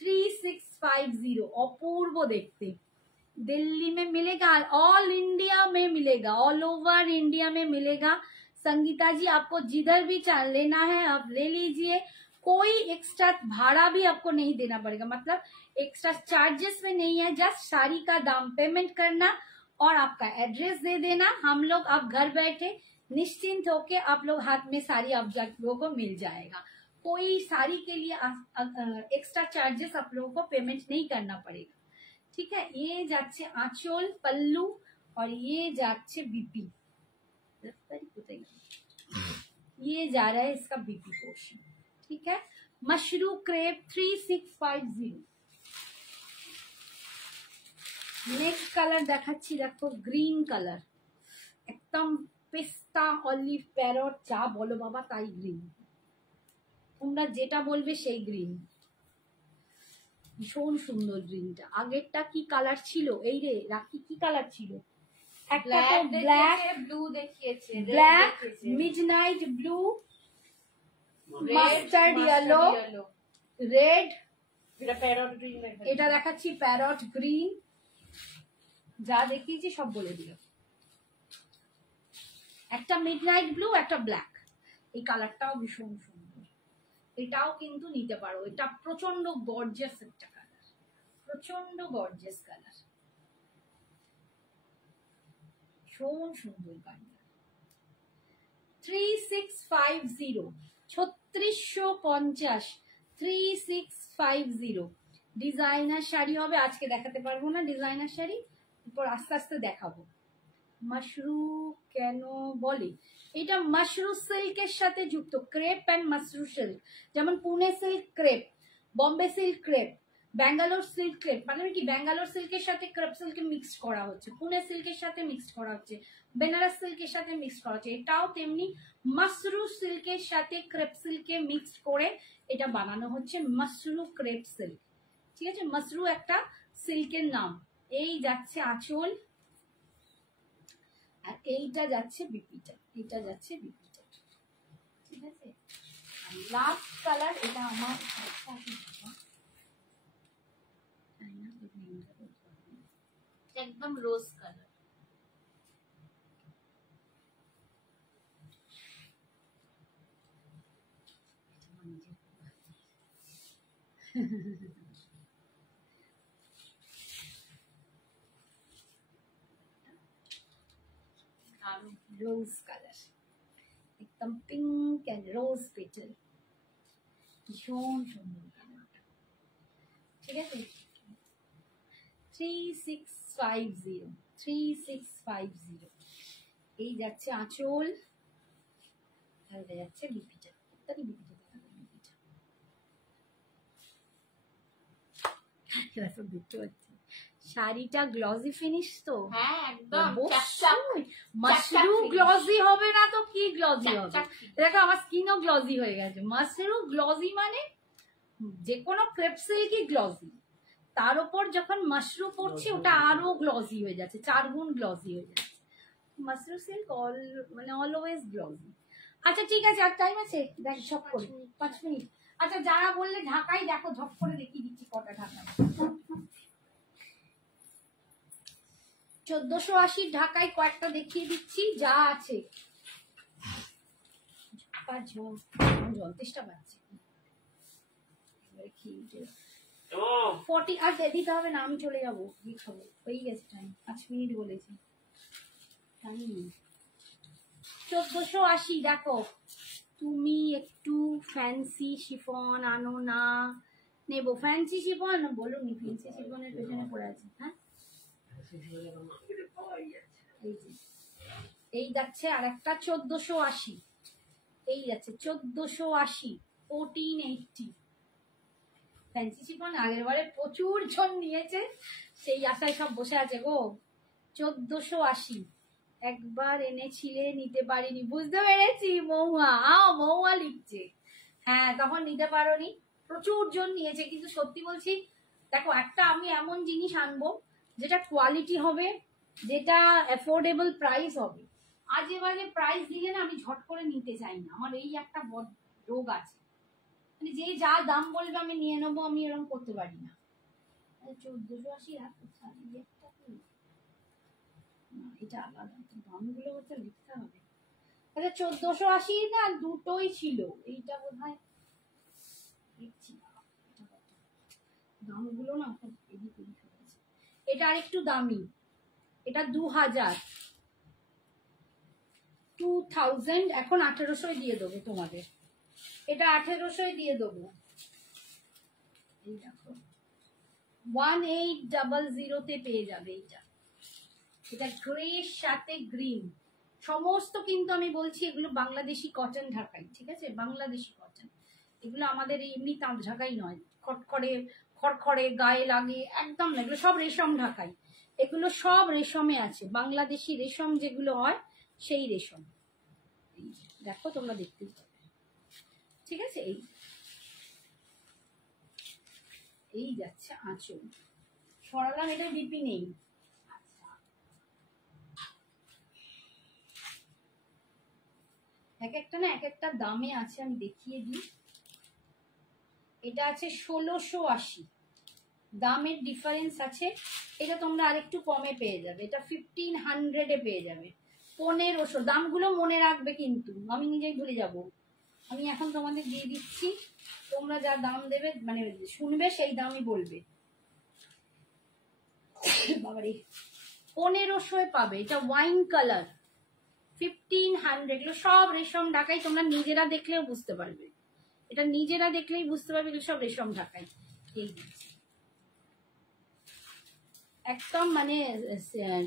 3650 অপূর্ব দেখতে। दिल्ली में मिलेगा, ऑल इंडिया में मिलेगा, ऑल ओवर इंडिया में मिलेगा। संगीता जी आपको जिधर भी लेना है आप ले लीजिए, कोई एक्स्ट्रा भाड़ा भी आपको नहीं देना पड़ेगा, मतलब एक्स्ट्रा चार्जेस में नहीं है, जस्ट साड़ी का दाम पेमेंट करना और आपका एड्रेस दे देना। हम लोग आप घर बैठे निश्चिंत होके आप लोग हाथ में साड़ी आप लोगों को मिल जाएगा, कोई साड़ी के लिए एक्स्ट्रा चार्जेस आप लोगों को पेमेंट नहीं करना पड़ेगा, ठीक है। ये যাচ্ছে आंचल पल्लू और ये যাচ্ছে बीपी, ये जा रहा है इसका बीपी पोर्शन, ठीक है। मशरू क्रेप 3650। नेक्स्ट কালার দেখাচ্ছি, দেখো গ্রিন কালার, একদম পেস্তা অলিভ প্যারট, যা বলো বাবা তাই গ্রিন, তোমরা যেটা বলবে সেই গ্রিন, ভীষণ সুন্দর গ্রিনটা। আগেরটা কি কালার ছিল, এই রে রাখি কি কালার ছিল, একটা তো ব্ল্যাক ব্লু দেখিয়েছে, black midnight blue, mustard yellow, red, এটা প্যারট গ্রিন, এটা দেখাচ্ছি প্যারট গ্রিন, যা দেখিয়েছি সব বলে দিল। একটা মিডনাইট ব্লু, একটা ব্ল্যাক, এই কালারটাও ভীষণ সুন্দর, এটাও কিন্তু নিতে পারো, এটা প্রচন্ড গর্জিয়াস একটা কালার, প্রচন্ড গর্জিয়াস কালার, ভীষণ সুন্দর কালার। 3650, 3650, 3650 ডিজাইনার শাড়ি হবে। আজকে দেখাতে পারবো না ডিজাইনার শাড়ি, এরপর আস্তে আস্তে দেখাবো, মাশরু কেন বলে? এটা মাশরু সিল্কের সাথে যুক্ত, ক্রেপ অ্যান্ড মাশরু সিল্ক। যেমন Pune silk crepe, Bombay silk crepe, Bangalore silk crepe, মানে কি ব্যাঙ্গালোর সিল্কের সাথে ক্রেপ সিল্কে মিক্সড করা হচ্ছে, পুনে সিল্কের সাথে মিক্সড করা হচ্ছে, বেনারস সিল্কের সাথে মিক্সড করা হচ্ছে। এটাও তেমনি মাশরু সিল্কের সাথে ক্রেপ সিল্কে মিক্সড করে এটা বানানো হচ্ছে মাশরু ক্রেপ সিল্ক। ঠিক আছে, মাশরু একটা সিল্কের নাম। এই যাচ্ছে আঁচল, আর এইটা যাচ্ছে বিপিটা, এটা যাচ্ছে বিপিটা। ঠিক আছে, লাস্ট কালার এটা আমার একদম রোজ কালার। রোজ কালার, একদম পিঙ্ক এন্ড রোজ পেটাল, ভীষণ সুন্দর কালারটা। ঠিক আছে, 3650, 3650। এই যাচ্ছে আঁচল, আর এটা যাচ্ছে বিপিটা। তাহলে বিপিটা দেখতে পাচ্ছি শাড়িটা গ্লসি ফিনিশ তো। হ্যাঁ একদম মাশরু গ্লসি হবে না তো কি গ্লসি হবে? দেখো আমার স্কিনও গ্লসি হয়ে গেছে। মাশরু গ্লসি মানে যে কোনো ক্রেপ সিল্কই গ্লসি, তার উপর যখন মাশরু পড়ছে ওটা আরো গ্লসি হয়ে যাচ্ছে, 4 গুণ গ্লসি হয়ে যাচ্ছে। মাশরু সিল্ক মানে অলওয়েজ গ্লসি। আচ্ছা ঠিক আছে, আর টাইম আছে? দেখ ঝপ করে 5 মিনিট। আচ্ছা যারা বললে ঢাকাই, দেখো ঝপ করে দেখিয়ে দিচ্ছি কটা ঢাকা। 1480 ঢাকায় কয়েকটা দেখিয়ে দিচ্ছি যা আছে। জল তেষ্টা পাচ্ছে। 40 আর দিতে হবে না, আমি চলে যাবো, কি খাবো, হয়ে গেছে টাইম, 5 মিনিট বলেছি। 1480 দেখো, তুমি একটু ফ্যান্সি শিফন আনো না? নেবো ফ্যান্সি শিফন, বলুন ফ্যান্সি শিফনের পেছনে পড়ে আছে। হ্যাঁ এই যাচ্ছে আর একটা 1480, এই যাচ্ছে 1480, 1480 ফ্যান্সি শিফন। আগের বারে প্রচুর জন নিয়েছে, সেই আশায় সব বসে আছে গো। 1480 একবার এনেছিলে, নিতে পারিনি। বুঝতে পেরেছি, মৌয়া মৌয়া লিখছে। হ্যাঁ তখন নিতে পারোনি, প্রচুর জন নিয়েছে। কিন্তু সত্যি বলছি, দেখো একটা আমি এমন জিনিস আনবো যেটা কোয়ালিটি হবে, যেটা অ্যাফোর্ডেবল প্রাইস হবে। আজে বাজে প্রাইস দিলে না আমি ঝট করে নিতে চাই না, আমার এই একটা রোগ আছে, মানে যে যা দাম বলবে আমি নিয়ে নেবো, আমি এরকম করতে পারি না। 1480 এটা আলাদা, দামগুলো হচ্ছে লিখতে হবে। আচ্ছা 1480 না দুটোই ছিল, এইটা বোধ হয় দেখছি দামগুলো না এদিক ওদিক হয়ে গেছে। এটা আরেকটু দামি, এটা 2000, এখন 1800 দিয়ে দেবো তোমাদের, এটা 1800 দিয়ে দেবো। এই দেখো 1800 তে পেয়ে যাবে এটা। এটা গ্রের সাথে গ্রিন সমস্ত, কিন্তু আমি বলছি এগুলো বাংলাদেশি কটন ঢাকাই। ঠিক আছে, বাংলাদেশি কটন, এগুলো আমাদের এমনি তাঁত ঢাকাই নয়, খড়খড়ে গায়ে লাগে একদম না, এগুলো সব রেশম ঢাকাই। এগুলো সব রেশমে আছে, বাংলাদেশি রেশম যেগুলো হয় সেই রেশম। দেখো তোমরা দেখতে পাবে। ঠিক আছে, এই যাচ্ছে আঁচল, সরালাম, এটা বিপি নেই। এক একটা না এক একটা দামে আছে, আমি দেখিয়ে দিই। এটা আছে 1680, দামের ডিফারেন্স আছে। এটা তোমরা আরেকটু কমে পেয়ে যাবে, এটা 1500 পেয়ে যাবে। 1500, দামগুলো মনে রাখবে কিন্তু, আমি নিজেই ভুলে যাব। আমি এখন তোমাদের দিয়ে দিচ্ছি, তোমরা যা দাম দেবে মানে শুনবে সেই দামই বলবে। বাবারে 1500 পাবে, এটা ওয়াইন কালার 1500। এগুলো সব রেশম ঢাকাই, তোমরা নিজেরা দেখলেও বুঝতে পারবে, এটা নিজেরা দেখলেই বুঝতে পারবে এগুলো সব রেশম ঢাকাই। এই একদম মানে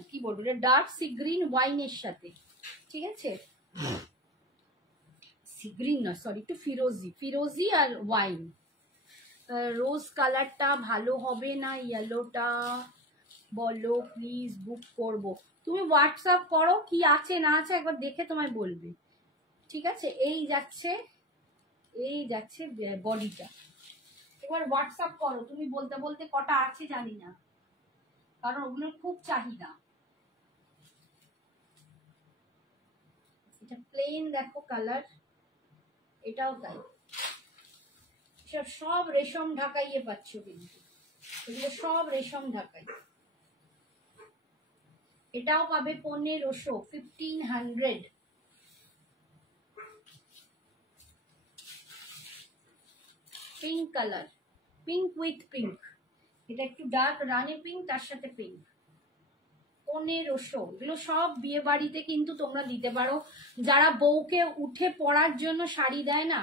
কি বলবো, এটা ডার্ক সি গ্রিন ওয়াইনের সাথে, ঠিক আছে, সি গ্রিন না সরি, একটু ফিরোজি, ফিরোজি আর ওয়াইন। রোজ কালারটা ভালো হবে না ইয়েলোটা বলো প্লিজ, বুক করব। তুমি হোয়াটসঅ্যাপ করো, কি আছে না আছে একবার দেখে তোমায় বলবে, ঠিক আছে। এই যাচ্ছে বডিটা, এবার হোয়াটসঅ্যাপ করো, তুমি বলতে বলতে কটা আছে জানি না, কারণ ওগুলোর খুব চাহিদা। এটা প্লেন দেখো কালার, এটাও তাই, সব রেশম ঢাকাইয়ে পাচ্ছ, কিন্তু এগুলো সব রেশম ঢাকাই। এটাও পাবে 1500, 1500। Pink colour, pink with pink, এটা একটু ডার্ক রানি পিঙ্ক, তার সাথে পিঙ্ক, 1500। এগুলো সব বিয়ে বাড়িতে কিন্তু তোমরা দিতে পারো, যারা বউকে উঠে পড়ার জন্য শাড়ি দেয় না,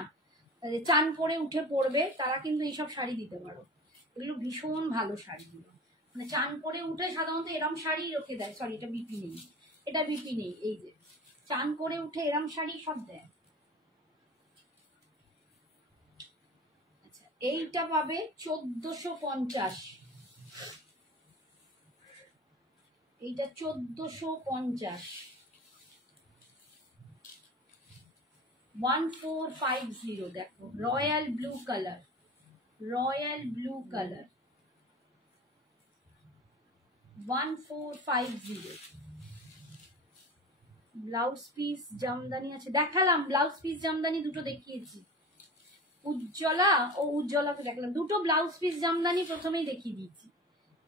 চান করে উঠে পড়বে, তারা কিন্তু এইসব শাড়ি দিতে পারো। এগুলো ভীষণ ভালো শাড়িগুলো, মানে চান করে উঠে সাধারণত এরম শাড়ি রেখে দেয়, সরি এটা বিপি নেই, এটা বিপি নেই, এই যে চান করে উঠে এরম শাড়ি সব দেয়। আচ্ছা এইটা পাবে 1450, এইটা 1450, 1450। দেখো royal blue colour, royal blue colour, 1450। Blouse piece Jamdani আছে, দেখালাম ব্লাউজ পিস জামদানি দুটো দেখিয়েছি, উজ্জ্বলা ও উজ্জ্বলাকে দেখালাম, দুটো ব্লাউজ পিস জামদানি প্রথমেই দেখিয়ে দিয়েছি।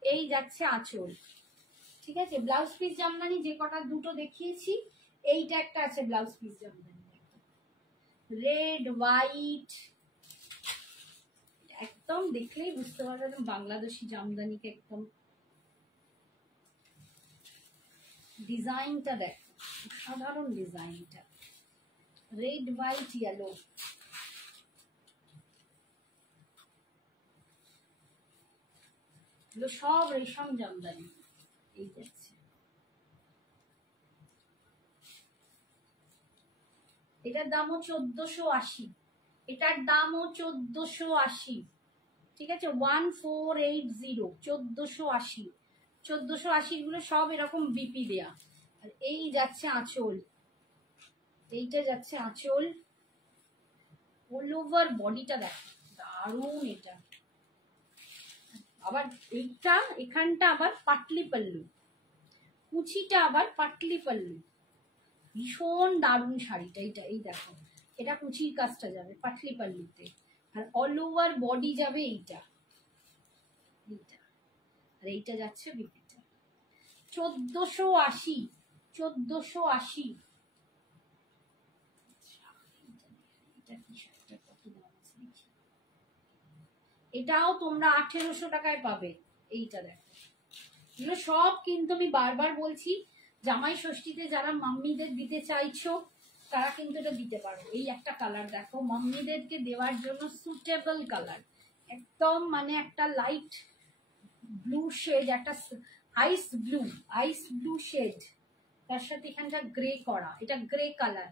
এই যাচ্ছে আঁচল, ঠিক আছে, ব্লাউজ পিস জামদানি যে কটা দুটো দেখিয়েছি, এইটা একটা আছে blouse piece Jamdani, red white, একদম দেখলেই বুঝতে পারবে বাংলাদেশি জামদানিকে একদম। ডিজাইনটা দেখো, সাধারণ ডিজাইনটা, রেড হোয়াইট ইয়েলো, এগুলো সব রেশম জামদানি। এই যাচ্ছে, এটার দামও 1480, এটার দামও 1480, ঠিক আছে, 1480, 1480, 1480 গুলো সব এরকম বিপি দেয়া। আর এই যাচ্ছে আঁচল, এইটা যাচ্ছে আঁচল, অল ওভার বডিটা দেখো দারুণ, এটা আবার এইটা এখানটা আবার পাটলি পাল্লু, কুচিটা আবার পাটলি পাল্লু, ভীষণ দারুণ শাড়িটা। এইটা এই দেখো, এটা কুচির কাজটা যাবে পাটলি পাল্লুতে, আর অল ওভার বডি যাবে এইটা, এইটা, আর এইটা যাচ্ছে বিপিটা, 1480, 1480। এটাও তোমরা 1800 টাকায় পাবে। এইটা দেখো, এগুলো সব কিন্তু আমি বারবার বলছি, জামাই ষষ্ঠীতে যারা মাম্মিদের দিতে চাইছো তারা কিন্তু এটা দিতে পারো। এই একটা কালার দেখো, মাম্মিদেরকে দেওয়ার জন্য সুটেবল কালার, একদম মানে একটা লাইট ব্লু শেড, একটা আইস ব্লু শেড, তার সাথে এখানটা গ্রে করা, এটা গ্রে কালার,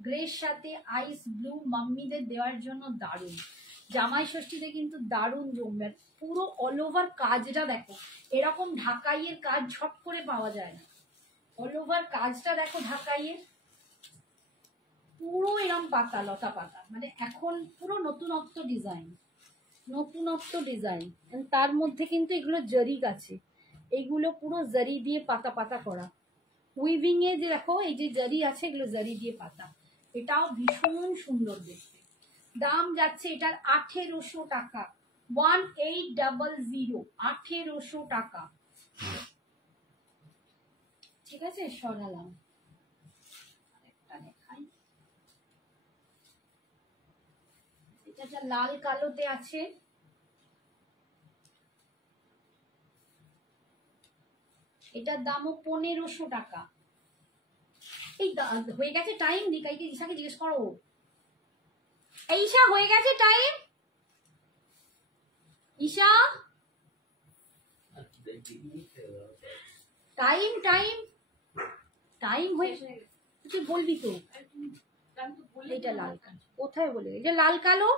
গ্রের সাথে আইস ব্লু, মাম্মিদের দেওয়ার জন্য দারুণ, জামাই ষষ্ঠীতে কিন্তু দারুণ জমবে। পুরো অল ওভার কাজটা দেখো, এরকম ঢাকাইয়ের কাজ ঝট করে পাওয়া যায় না, অল ওভার কাজটা দেখো ঢাকাইয়ের, পুরো এরকম পাতা লতা পাতা, মানে এখন পুরো নতুনত্ব ডিজাইন, নতুনত্ব ডিজাইন, তার মধ্যে কিন্তু এগুলো জারি আছে, এইগুলো পুরো জারি দিয়ে পাতা পাতা করা, উইভিং এ যে দেখো এই যে জারি আছে, এগুলো জারি দিয়ে পাতা, এটাও ভীষণ সুন্দর দেখতে। দাম যাচ্ছে এটার 1800 টাকা, 1800, 1800 টাকা, ঠিক আছে। সরালাম, আরেকটা দেখাই, এটা যা লাল কালোতে আছে, এটার দামও 1500 টাকা। এই হয়ে গেছে টাইম, নিকাইকে ঈশাকে জিজ্ঞেস করো, ঈশা হয়ে গেছে time, Isha time time time হয়ে তুই বলবি তো। এটা লাল কালো কোথায় বলে, এই যে লাল কালো।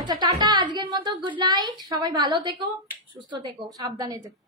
আচ্ছা টাটা, আজকের মতো গুড নাইট, সবাই ভালো থেকো, সুস্থ থেকো, সাবধানে থেকো।